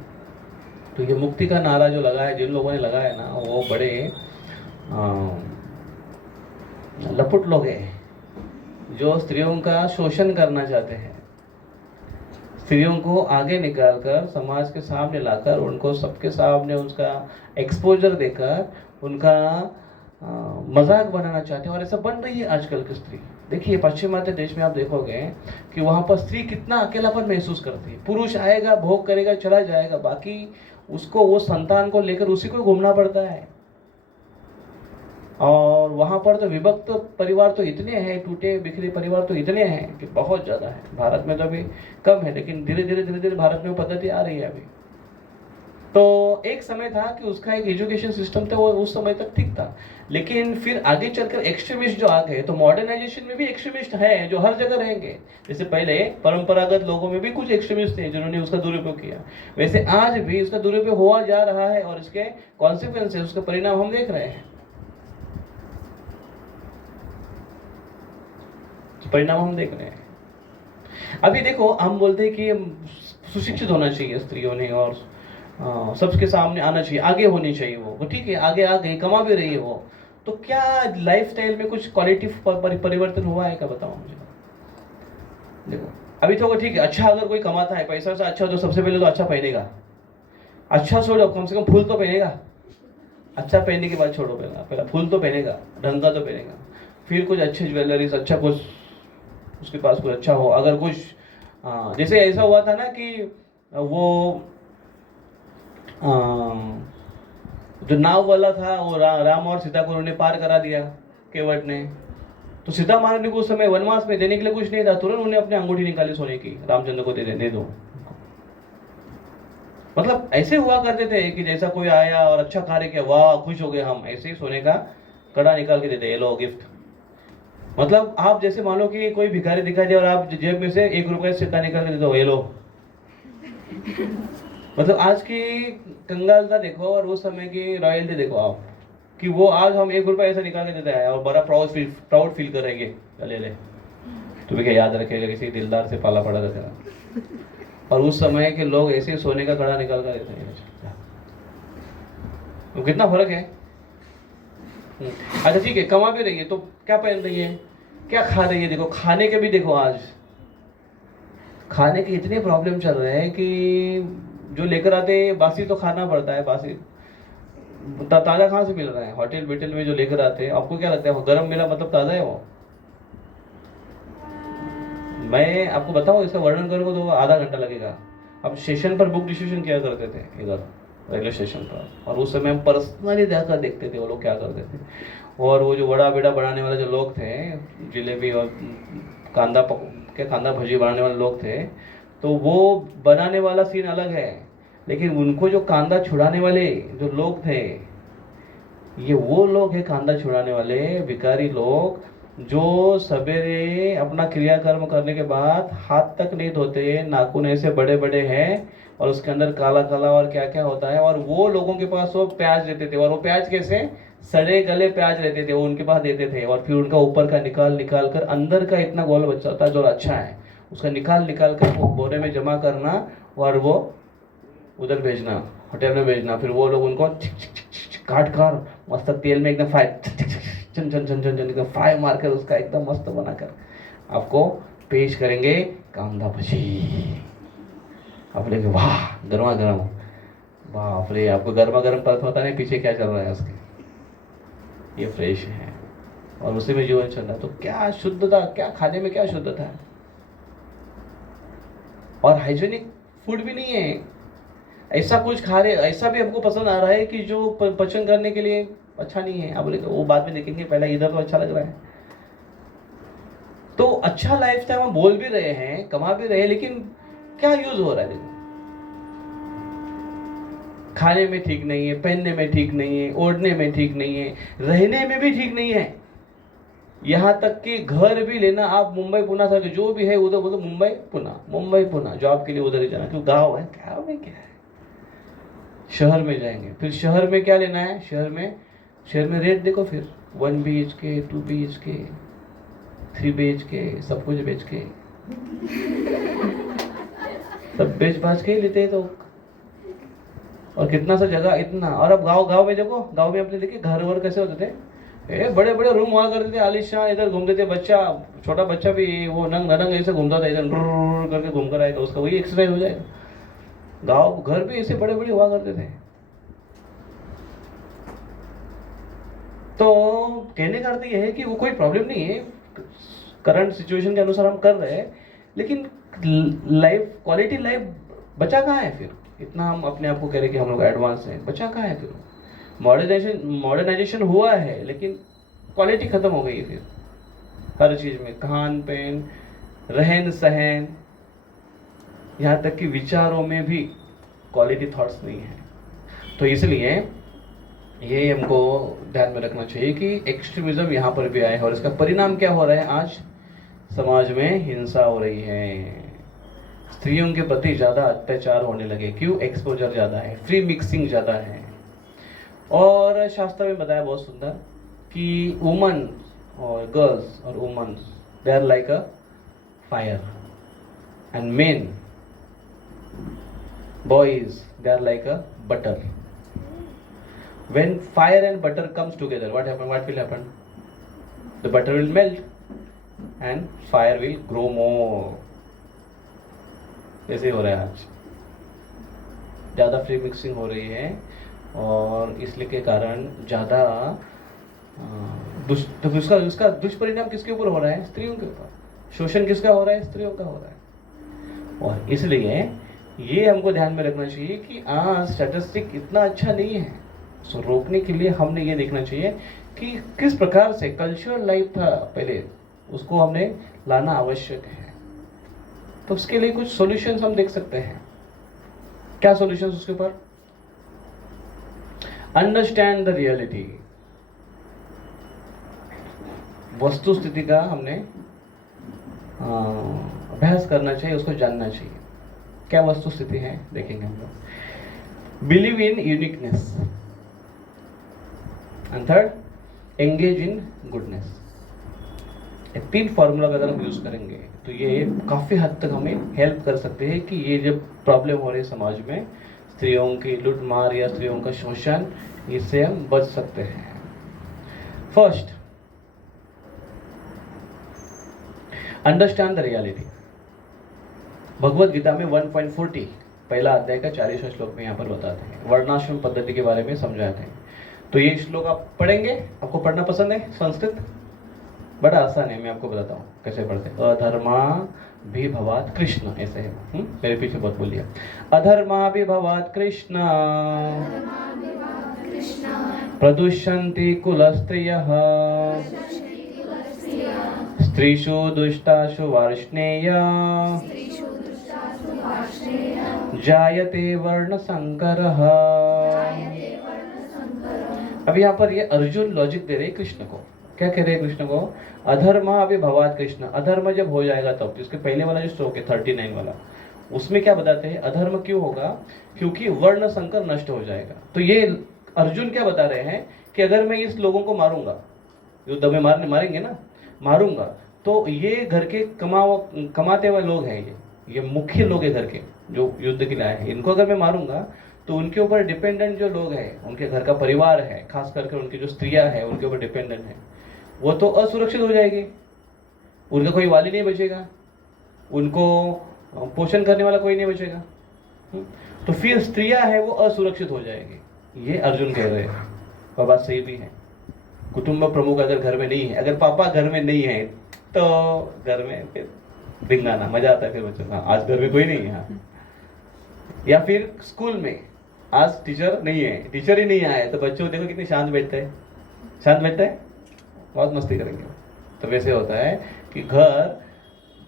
तो ये मुक्ति का नारा जो लगा है, जिन लोगों ने लगाया ना, वो बड़े लपुट लोग हैं जो स्त्रियों का शोषण करना चाहते हैं। स्त्रियों को आगे निकालकर समाज के सामने लाकर उनको सबके सामने उसका एक्सपोजर देकर उनका मजाक बनाना चाहते हैं। और ऐसा बन रही है आजकल की स्त्री। देखिए पश्चिमात्य देश में आप देखोगे कि वहाँ पर स्त्री कितना अकेलापन महसूस करती है। पुरुष आएगा, भोग करेगा, चला जाएगा, बाकी उसको वो संतान को लेकर उसी को घूमना पड़ता है। और वहाँ पर तो विभक्त परिवार तो इतने हैं, टूटे बिखरे परिवार तो इतने हैं कि बहुत ज़्यादा है। भारत में तो अभी कम है, लेकिन धीरे धीरे भारत में वो पद्धति आ रही है अभी। तो एक समय था कि उसका एक एजुकेशन सिस्टम था, वो उस समय तक ठीक था, लेकिन फिर आगे चलकर एक्सट्रीमिस्ट जो आ गए, तो मॉडर्नाइजेशन में भी एक्सट्रीमिस्ट है जो हर जगह रहेंगे। जैसे पहले परंपरागत लोगों में भी कुछ एक्सट्रीमिस्ट थे जिन्होंने उसका दुरुपयोग किया, वैसे आज भी उसका दुरुपयोग हुआ जा रहा है और इसके कॉन्सिक्वेंसेस, उसके परिणाम हम देख रहे हैं। परिणाम हम देख रहे हैं। अभी देखो, हम बोलते हैं कि सुशिक्षित होना चाहिए स्त्रियों ने और सबके सामने आना चाहिए, आगे होनी चाहिए वो ठीक है, आगे आ गई, कमा भी रही है वो, तो क्या लाइफस्टाइल में कुछ क्वालिटी परिवर्तन हुआ है क्या, बताओ मुझे। देखो अभी तो ठीक है, अच्छा अगर कोई कमाता है पैसा से अच्छा, तो सबसे पहले तो अच्छा पहनेगा, अच्छा छोड़ो कम से कम फूल तो पहनेगा, अच्छा पहनने के बाद छोड़ो, पहला फूल तो पहनेगा, ढंग का तो पहनेगा, फिर कुछ अच्छे ज्वेलरीज, अच्छा कुछ उसके पास कुछ अच्छा हो। अगर कुछ जैसे ऐसा हुआ था ना कि वो जो नाव वाला था वो राम और सीता को उन्होंने पार करा दिया केवट ने, तो सीता महारानी को उस समय वनवास में देने के लिए कुछ नहीं था, तुरंत उन्हें अपनी अंगूठी निकाली सोने की, रामचंद्र को दे दो। मतलब ऐसे हुआ करते थे कि जैसा कोई आया और अच्छा कार्य किया, वाह खुश हो गए हम, ऐसे ही सोने का कड़ा निकाल के देते, ये लो गिफ्ट। मतलब आप जैसे मान लो कि कोई भिखारी दिखाई दे और आप जेब में से 1 रुपये सिक्का निकाल के दे दो, ये लो। मतलब आज की कंगालता देखो और उस समय की रॉयल्टी देखो आप, कि वो आज हम 1 रुपया ऐसा निकाल के देता है और बड़ा प्राउड फील करेंगे, ले तुम्हें क्या याद रखेगा, किसी दिलदार से पाला पड़ा था तेरा। और उस समय के लोग ऐसे सोने का कड़ा निकाल कर देते हैं, तो कितना फर्क है। अच्छा ठीक है, कमा भी रही है तो क्या पहन रही है, क्या खा रही है, देखो खाने के भी देखो, आज खाने के इतने प्रॉब्लम चल रहे हैं कि जो लेकर आते हैं बासी तो खाना पड़ता है, बासी ताज़ा कहाँ से मिल रहा है, होटल बिटल में जो लेकर आते हैं, आपको क्या लगता है गर्म मिला मतलब ताज़ा है वो। मैं आपको बताऊँ, इसका वर्णन करूँगा तो आधा घंटा लगेगा। अब स्टेशन पर बुक डिस्ट्रीब्यूशन किया करते थे इधर रेलवे स्टेशन पर, और उस समय हम पर्सनली जाकर देखते थे वो लोग क्या करते थे। और वो जो वड़ा बेड़ा बनाने वाले जो लोग थे, जलेबी और कांदा भजी बनाने वाले लोग थे, तो वो बनाने वाला सीन अलग है, लेकिन उनको जो कांदा छुड़ाने वाले जो लोग थे, ये वो लोग हैं कांदा छुड़ाने वाले भिखारी लोग, जो सवेरे अपना क्रियाकर्म करने के बाद हाथ तक नहीं धोते, नाखून ऐसे बड़े बड़े हैं और उसके अंदर काला काला और क्या क्या होता है, और वो लोगों के पास वो प्याज देते थे, और वो प्याज कैसे सड़े गले प्याज रहते थे, वो उनके पास देते थे, और फिर उनका ऊपर का निकाल कर अंदर का इतना गोल बच्चा होता है जो अच्छा है उसका निकाल कर वो बोरे में जमा करना और वो उधर भेजना, होटल में भेजना। फिर वो लोग उनको काट कर मस्त तेल में एकदम फ्राई चन चन चन चन चन एकदम फ्राई मारकर उसका एकदम मस्त बनाकर आपको पेश करेंगे कांदा भजी। आप बोलेंगे वाह गर्मा गर्म, बाप रे, आपको गर्मा गर्म पता नहीं पीछे क्या चल रहा है उसके, ये फ्रेश है और उसी में जीवन चल रहा है। तो क्या शुद्धता, क्या खाने में क्या शुद्धता है, और हाइजीनिक फूड भी नहीं है। ऐसा कुछ खा रहे, ऐसा भी हमको पसंद आ रहा है कि जो पचन करने के लिए अच्छा नहीं है। आप बोले वो बाद में देखेंगे, पहले इधर तो अच्छा लग रहा है। तो अच्छा लाइफ स्टाइल हम बोल भी रहे हैं, कमा भी रहे हैं, लेकिन क्या यूज हो रहा है, देखो खाने में ठीक नहीं है, पहनने में ठीक नहीं है, ओढ़ने में ठीक नहीं है, रहने में भी ठीक नहीं है। यहाँ तक कि घर भी लेना, आप मुंबई पुणे से जो भी है उधर बोलो मुंबई पुणे जॉब के लिए उधर ही जाना, क्यों गाँव है, गाँव में क्या है, शहर में जाएंगे। फिर शहर में क्या लेना है, शहर में रेट देखो, फिर 1 BHK 2 BHK 3 BHK सब कुछ बेच के सब बेच बाज के ही लेते हैं तो, और कितना सा जगह इतना। और अब गांव में देखो, गांव में अपने देखिए घर वर कैसे होते थे, बड़े बड़े रूम हुआ करते थे आलिशान, इधर घूमते थे, बच्चा छोटा बच्चा भी वो नंग ऐसे घूमता था, इधर करके घूम कर आएगा, उसका वही एक्सरसाइज हो जाएगा। गांव घर भी ऐसे बड़े बड़े हुआ करते थे। तो कहने का अर्थ यह है कि वो कोई प्रॉब्लम नहीं है, करंट सिचुएशन के अनुसार हम कर रहे हैं, लेकिन लाइफ, क्वालिटी लाइफ बचा कहाँ है फिर? इतना हम अपने आप को कह रहे हैं कि हम लोग एडवांस हैं, बचा कहाँ है फिर? मॉडर्नाइजेशन हुआ है, लेकिन क्वालिटी खत्म हो गई है फिर हर चीज में, खान पहन, रहन सहन, यहाँ तक कि विचारों में भी क्वालिटी थॉट्स नहीं है। तो इसलिए ये हमको ध्यान में रखना चाहिए कि एक्सट्रीमिज्म यहाँ पर भी आया है और इसका परिणाम क्या हो रहा है, आज समाज में हिंसा हो रही है, स्त्रियों के प्रति ज़्यादा अत्याचार होने लगे। क्यों? एक्सपोजर ज़्यादा है, फ्री मिक्सिंग ज़्यादा है। और शास्त्र में बताया बहुत सुंदर कि वुमन और गर्ल्स और womans they are like a fire and men boys they are like a butter. When fire and butter comes together, what will happen? The butter will melt and fire will grow more. ऐसे हो रहा है आज, ज़्यादा free mixing हो रही है और इसलिए के कारण ज़्यादा उसका दुष्परिणाम किसके ऊपर हो रहा है? स्त्रियों के ऊपर। शोषण किसका हो रहा है? स्त्रियों का हो रहा है। और इसलिए ये हमको ध्यान में रखना चाहिए कि आज स्टैटिस्टिक इतना अच्छा नहीं है। सो रोकने के लिए हमने ये देखना चाहिए कि किस प्रकार से कल्चरल लाइफ था पहले, उसको हमने लाना आवश्यक है। तो उसके लिए कुछ सॉल्यूशंस हम देख सकते हैं। क्या सॉल्यूशंस उसके ऊपर? अंडरस्टैंड द रियलिटी, वस्तु स्थिति का हमने अभ्यास करना चाहिए, उसको जानना चाहिए। क्या वस्तु स्थिति है देखेंगे हम लोग। Believe in uniqueness and third, engage in goodness. ये 3 फॉर्मूला अगर हम यूज करेंगे तो ये काफ़ी हद तक हमें हेल्प कर सकते हैं कि ये जो प्रॉब्लम हो रही है समाज में, स्त्रियों की लूट मार या स्त्रियों का शोषण, इससे हम बच सकते हैं। First, understand the reality. Bhagavad Gita में 1.40 पहला अध्याय का 40वां श्लोक में यहाँ पर बताते हैं, वर्णाश्रम पद्धति के बारे में समझाते हैं। तो ये श्लोक आप पढ़ेंगे, आपको पढ़ना पसंद है? संस्कृत बड़ा आसान है, मैं आपको बताता हूँ कैसे पढ़ते हैं। अधर्माभिभवात् कृष्ण, ऐसे है। मेरे पीछे बहुत बोलिए। अधर्माभिभवात् कृष्ण प्रदुष्यन्ति कुलस्त्रियः स्त्रीषु दुष्टासु वार्ष्णेय जायते वर्णसंकरः। अब यहाँ पर ये अर्जुन लॉजिक दे रहे हैं कृष्ण को। क्या कह रहे हैं कृष्ण को? अधर्माभिभवात् कृष्ण, अधर्म जब हो जाएगा तब। इसके पहले वाला जो श्लोक है 39 वाला, उसमें क्या बताते हैं? अधर्म क्यों होगा? क्योंकि वर्ण संकर नष्ट हो जाएगा। तो ये अर्जुन क्या बता रहे हैं कि अगर मैं इस लोगों को मारूंगा, युद्ध में मारेंगे ना, मारूंगा, तो ये घर के कमाते हुए लोग हैं, ये मुख्य लोग हैं घर के जो युद्ध के लिए आए हैं। इनको अगर मैं मारूंगा तो उनके ऊपर डिपेंडेंट जो लोग हैं, उनके घर का परिवार है, खास करके उनकी जो स्त्रियां हैं उनके ऊपर डिपेंडेंट है, वो तो असुरक्षित हो जाएगी। उनका कोई वाली नहीं बचेगा, उनको पोषण करने वाला कोई नहीं बचेगा। तो फिर स्त्रियां हैं वो असुरक्षित हो जाएगी। ये अर्जुन कह रहे हैं और बात सही भी है। कुटुंब प्रमुख अगर घर में नहीं है, अगर पापा घर में नहीं है तो घर में फिर भिंगाना मजा आता है। फिर बच्चों का आज घर में कोई नहीं है, या फिर स्कूल में आज टीचर नहीं है, टीचर ही नहीं आए, तो बच्चों देखो कितने शांत बैठते हैं, शांत बैठते हैं, बहुत मस्ती करेंगे। तो वैसे होता है कि घर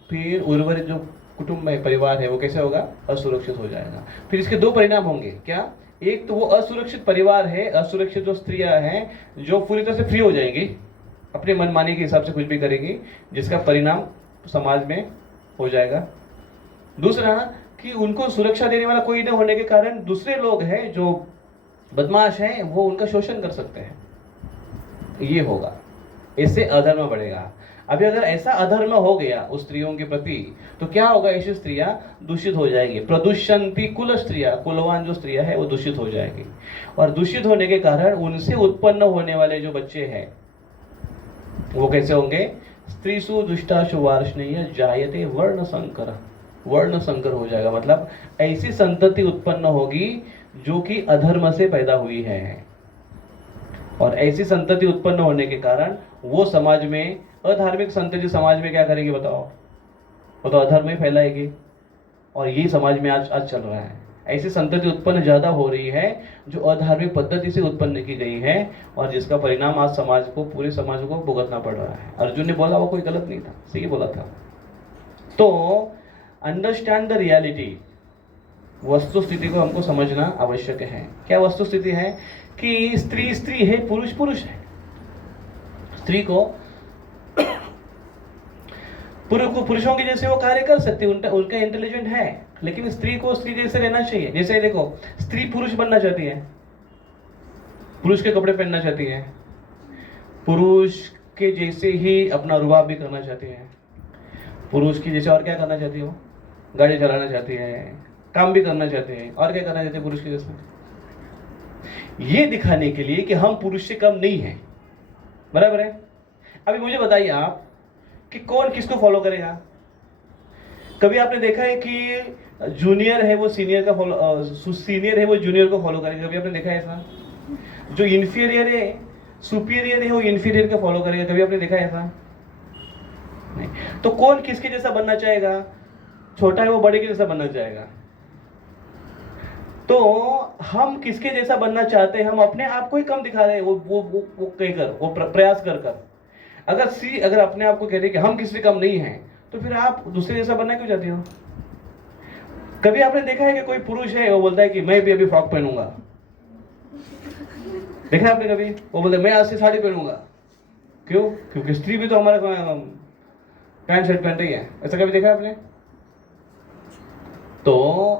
फिर उर्वरित जो कुटुंब है, परिवार है, वो कैसे होगा? असुरक्षित हो जाएगा। फिर इसके 2 परिणाम होंगे। क्या? एक तो वो असुरक्षित परिवार है, असुरक्षित जो स्त्रियां हैं जो पूरी तरह से फ्री हो जाएंगी, अपने मनमानी के हिसाब से कुछ भी करेंगी, जिसका परिणाम समाज में हो जाएगा। दूसरा कि उनको सुरक्षा देने वाला कोई न होने के कारण दूसरे लोग हैं जो बदमाश हैं वो उनका शोषण कर सकते हैं। ये होगा, इससे अधर्म बढ़ेगा। अभी अगर ऐसा अधर्म हो गया उस स्त्रियों के प्रति तो क्या होगा? ऐसी स्त्रियां दूषित हो जाएगी। प्रदुष्यन्ति कुल स्त्रियां, कुलवान जो स्त्रियां है वो दूषित हो जाएगी, और दूषित होने के कारण उनसे उत्पन्न होने वाले जो बच्चे हैं वो कैसे होंगे? स्त्रीसु दुष्टासु वार्ष्णेय जायते वर्ण संकर, वर्ण संकर हो जाएगा। मतलब ऐसी संतति उत्पन्न होगी जो कि अधर्म से पैदा हुई है, और ऐसी संतति उत्पन्न होने के कारण वो समाज में, अधार्मिक संतति समाज में क्या करेगी बताओ? वो तो अधर्म ही फैलाएगी, और यही समाज में आज चल रहा है। ऐसी संतति उत्पन्न ज्यादा हो रही है जो अधार्मिक पद्धति से उत्पन्न की गई है, और जिसका परिणाम आज समाज को, पूरे समाज को भुगतना पड़ रहा है। अर्जुन ने बोला वो कोई गलत नहीं था, सही बोला था। तो अंडरस्टैंड द रियलिटी, वस्तु स्थिति को हमको समझना आवश्यक है। क्या वस्तु स्थिति है? कि स्त्री स्त्री है, पुरुष पुरुष है। स्त्री को पुरुषों के जैसे वो कार्य कर सकती है, उनका इंटेलिजेंट है, लेकिन स्त्री को स्त्री जैसे रहना चाहिए। जैसे देखो, स्त्री पुरुष बनना चाहती है, पुरुष के कपड़े पहनना चाहती है, पुरुष के जैसे ही अपना रुबाब भी करना चाहती है, पुरुष की जैसे और क्या करना चाहती है? वो गाड़ी चलाना चाहती है, काम भी करना चाहते हैं, और क्या करना चाहते हैं पुरुष के जैसे? ये दिखाने के लिए कि हम पुरुष से कम नहीं हैं। बराबर है? अभी मुझे बताइए आप कि कौन किसको फॉलो करेगा? कभी आपने देखा है कि जूनियर है वो सीनियर का फॉलो, सीनियर है वो जूनियर को फॉलो करेगा? कभी आपने देखा है ऐसा? जो इंफीरियर है, सुपीरियर है, वो इंफीरियर को फॉलो करेगा? कभी आपने देखा है ऐसा? नहीं। तो कौन किसके जैसा बनना चाहेगा? छोटा है वो बड़े के जैसा बनना चाहेगा। तो हम किसके जैसा बनना चाहते हैं? हम अपने आप को ही कम दिखा रहे हैं, वो कहकर, वो प्रयास कर कर। अगर अपने आप को कह रहे कि हम किसी से कम नहीं हैं, तो फिर आप दूसरे जैसा बनना क्यों चाहते हो? कभी आपने देखा है कि कोई पुरुष है वो बोलता है कि मैं भी अभी फ्रॉक पहनूंगा? देखा है आपने कभी? वो बोलता है मैं आज से साड़ी पहनूंगा। क्यों? क्योंकि स्त्री भी तो हमारा पैंट शर्ट पहन रही है। ऐसा कभी देखा है आपने? तो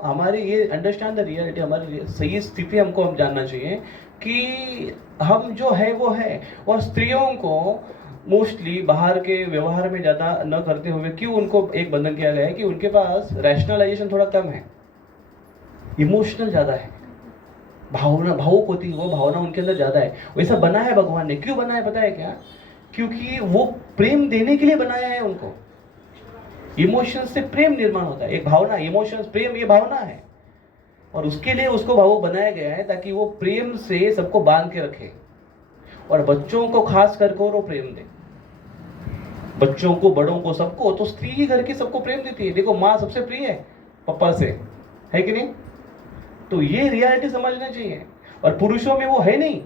हमारी ये अंडरस्टैंड द रियलिटी, हमारी सही स्थिति हमको हम जानना चाहिए कि हम जो है वो है। और स्त्रियों को मोस्टली बाहर के व्यवहार में ज़्यादा न करते हुए क्यों उनको एक बंधन किया गया है कि उनके पास रैशनलाइजेशन थोड़ा कम है, इमोशनल ज़्यादा है, भावना भावुक होती है, वो भावना उनके अंदर ज़्यादा है। वैसा बना है भगवान ने। क्यों बना है पता है क्या? क्योंकि वो प्रेम देने के लिए बनाया है उनको। इमोशन से प्रेम निर्माण होता है, एक भावना, इमोशंस, प्रेम, ये भावना है, और उसके लिए उसको भावुक बनाया गया है ताकि वो प्रेम से सबको बांध के रखे, और बच्चों को खास करके वो प्रेम दे। बच्चों को, बड़ों को, सबको। तो स्त्री ही घर की सबको प्रेम देती है। देखो, माँ सबसे प्रिय है पापा से, है कि नहीं? तो ये रियलिटी समझना चाहिए। और पुरुषों में वो है नहीं।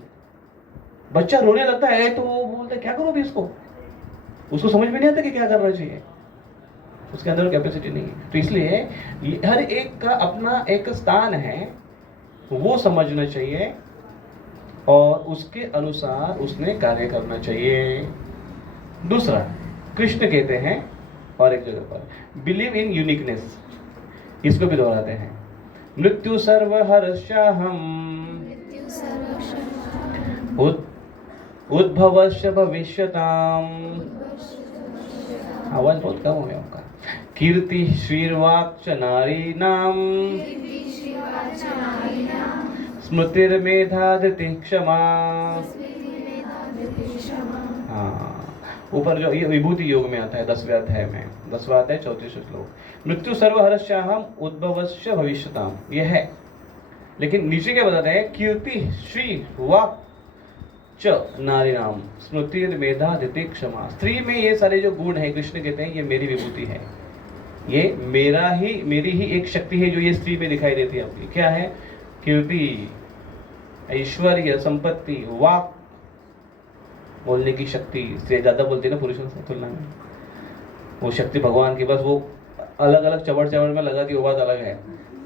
बच्चा रोने लगता है तो वो बोलता है क्या करो भी इसको, उसको समझ में नहीं आता कि क्या करना चाहिए, उसके अंदर कैपेसिटी नहीं है। तो इसलिए हर एक का अपना एक स्थान है, वो समझना चाहिए और उसके अनुसार उसने कार्य करना चाहिए। दूसरा, कृष्ण कहते हैं और एक जगह पर, बिलीव इन यूनिकनेस, इसको भी दोहराते हैं। मृत्यु सर्वहर्षाहम् उद्भवस्य भविष्यताम्। आवाज बहुत कम हो गया आपका। कीर्ति श्रीर्वाक्च नारीणाम स्मृतिर्मेधा धृति क्षमा। हाँ, ऊपर जो ये विभूति योग में आता है 10वें अध्याय में, 10वां अध्याय 34 श्लोक। मृत्यु सर्वहर्षाहम् उद्भवस्य भविष्यताम्, ये है। लेकिन नीचे क्या बताते हैं? कीर्ति श्री वाक् च नारीणाम स्मृतिर्मेधा धृति क्षमा। स्त्री में ये सारे जो गुण है, कृष्ण कहते हैं ये मेरी विभूति है, ये मेरी ही एक शक्ति है जो ये स्त्री में दिखाई देती है आपकी। क्या है? कीर्ति, ऐश्वर्य, संपत्ति, वाक, बोलने की शक्ति। से ज्यादा बोलती है ना पुरुषों से तुलना में, वो शक्ति भगवान की, बस वो अलग अलग चबड़ चबड़ में लगा दी वो बात अलग है,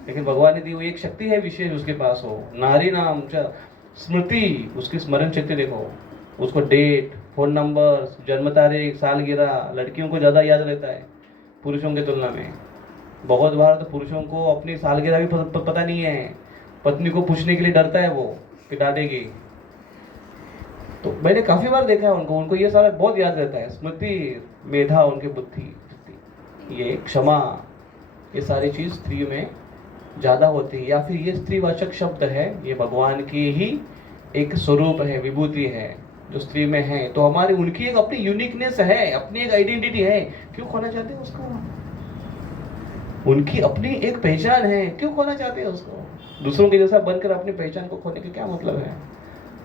लेकिन भगवान ने दी हुई एक शक्ति है विशेष उसके पास हो। नारी नाम च स्मृति, उसकी स्मरण शक्ति देखो, उसको डेट, फोन नंबर, जन्म तारीख, सालगिरह, लड़कियों को ज़्यादा याद रहता है पुरुषों की तुलना में। बहुत बार तो पुरुषों को अपनी सालगिरह भी पता नहीं है, पत्नी को पूछने के लिए डरता है वो कि डांटेगी। तो मैंने काफ़ी बार देखा है उनको ये सारा बहुत याद रहता है। स्मृति, मेधा, उनकी बुद्धि, ये क्षमा, ये सारी चीज़ स्त्री में ज़्यादा होती है। या फिर ये स्त्रीवाचक शब्द है, ये भगवान की ही एक स्वरूप है, विभूति है जो स्त्री में है। तो हमारी उनकी एक अपनी यूनिकनेस है, अपनी एक आइडेंटिटी है, क्यों खोना चाहते हैं उसको? उनकी अपनी एक पहचान है, क्यों खोना चाहते हैं उसको? दूसरों के जैसा बनकर अपनी पहचान को खोने का क्या मतलब है?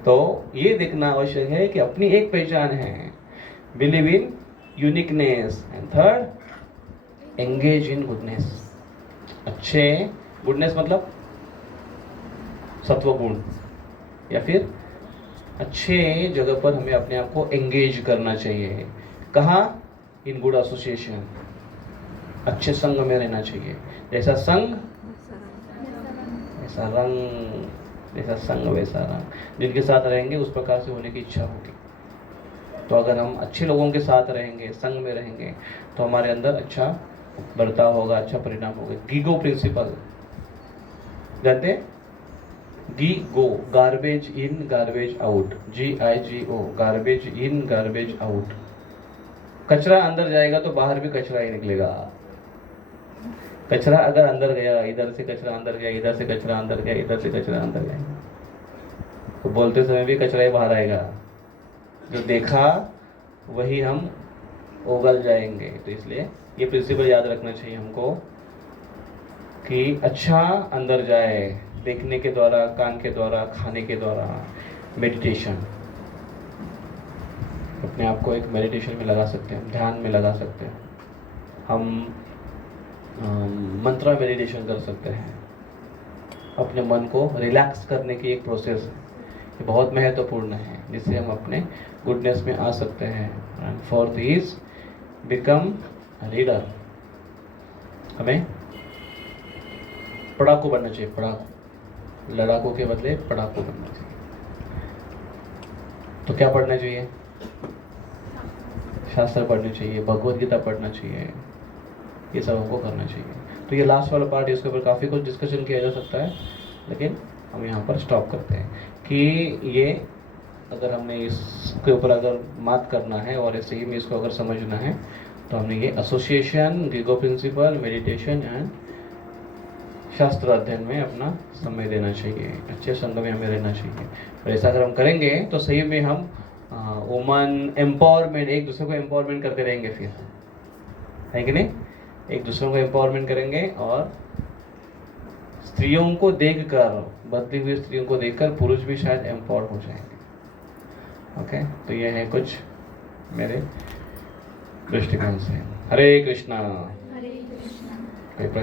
तो ये देखना आवश्यक है कि अपनी एक पहचान है। Believe in uniqueness. And third, engage in goodness. अच्छे, गुडनेस मतलब सत्वगुण, या फिर अच्छे जगह पर हमें अपने आप को एंगेज करना चाहिए। कहाँ? इन गुड एसोसिएशन, अच्छे संघ में रहना चाहिए। जैसा संघ ऐसा रंग, जैसा संग वैसा रंग। जिनके साथ रहेंगे उस प्रकार से होने की इच्छा होगी। तो अगर हम अच्छे लोगों के साथ रहेंगे, संग में रहेंगे, तो हमारे अंदर अच्छा बर्ताव होगा, अच्छा परिणाम होगा। गीगो प्रिंसिपल जानते हैं? GIGO, garbage in garbage out, GIGO, garbage in garbage out. कचरा अंदर जाएगा तो बाहर भी कचरा ही निकलेगा। कचरा अगर अंदर गया, इधर से कचरा अंदर गया, इधर से कचरा अंदर गया, इधर से कचरा अंदर गया, तो बोलते समय भी कचरा ही बाहर आएगा। जो देखा वही हम उगल जाएंगे। तो इसलिए ये प्रिंसिपल याद रखना चाहिए हमको कि अच्छा अंदर जाए, देखने के द्वारा, कान के द्वारा, खाने के द्वारा। मेडिटेशन, अपने आप को एक मेडिटेशन में लगा सकते हैं, ध्यान में लगा सकते हैं हम। मंत्रा मेडिटेशन कर सकते हैं। अपने मन को रिलैक्स करने की एक प्रोसेस है, ये बहुत महत्वपूर्ण है, जिससे हम अपने गुडनेस में आ सकते हैं। And fourth is become reader. हमें पढ़ाकू बनना चाहिए, पढ़ाकू। लड़ाकू के बदले पढ़ाकू बनना चाहिए। तो क्या पढ़ना चाहिए? शास्त्र पढ़ने चाहिए, भगवद गीता पढ़ना चाहिए, ये सब हमको करना चाहिए। तो ये लास्ट वाला पार्ट, इसके ऊपर काफ़ी कुछ डिस्कशन किया जा सकता है, लेकिन हम यहाँ पर स्टॉप करते हैं कि ये अगर हमने इसके ऊपर अगर बात करना है और ऐसे ही में इसको अगर समझना है, तो हमने ये association, GIGO principle, meditation and शास्त्र अध्ययन में अपना समय देना चाहिए। अच्छे संग में हमें रहना चाहिए। और ऐसा अगर हम करेंगे तो सही में हम वुमन एम्पावरमेंट, एक दूसरे को एम्पावरमेंट करते रहेंगे। फिर है कि नहीं? एक दूसरों को एम्पावरमेंट करेंगे और स्त्रियों को देखकर, बदली हुई स्त्रियों को देखकर पुरुष भी शायद एम्पावर हो जाएंगे। ओके, तो ये है कुछ मेरे दृष्टिकोण से। हरे कृष्णा। हरे कृष्णा। कोई प्रश्न?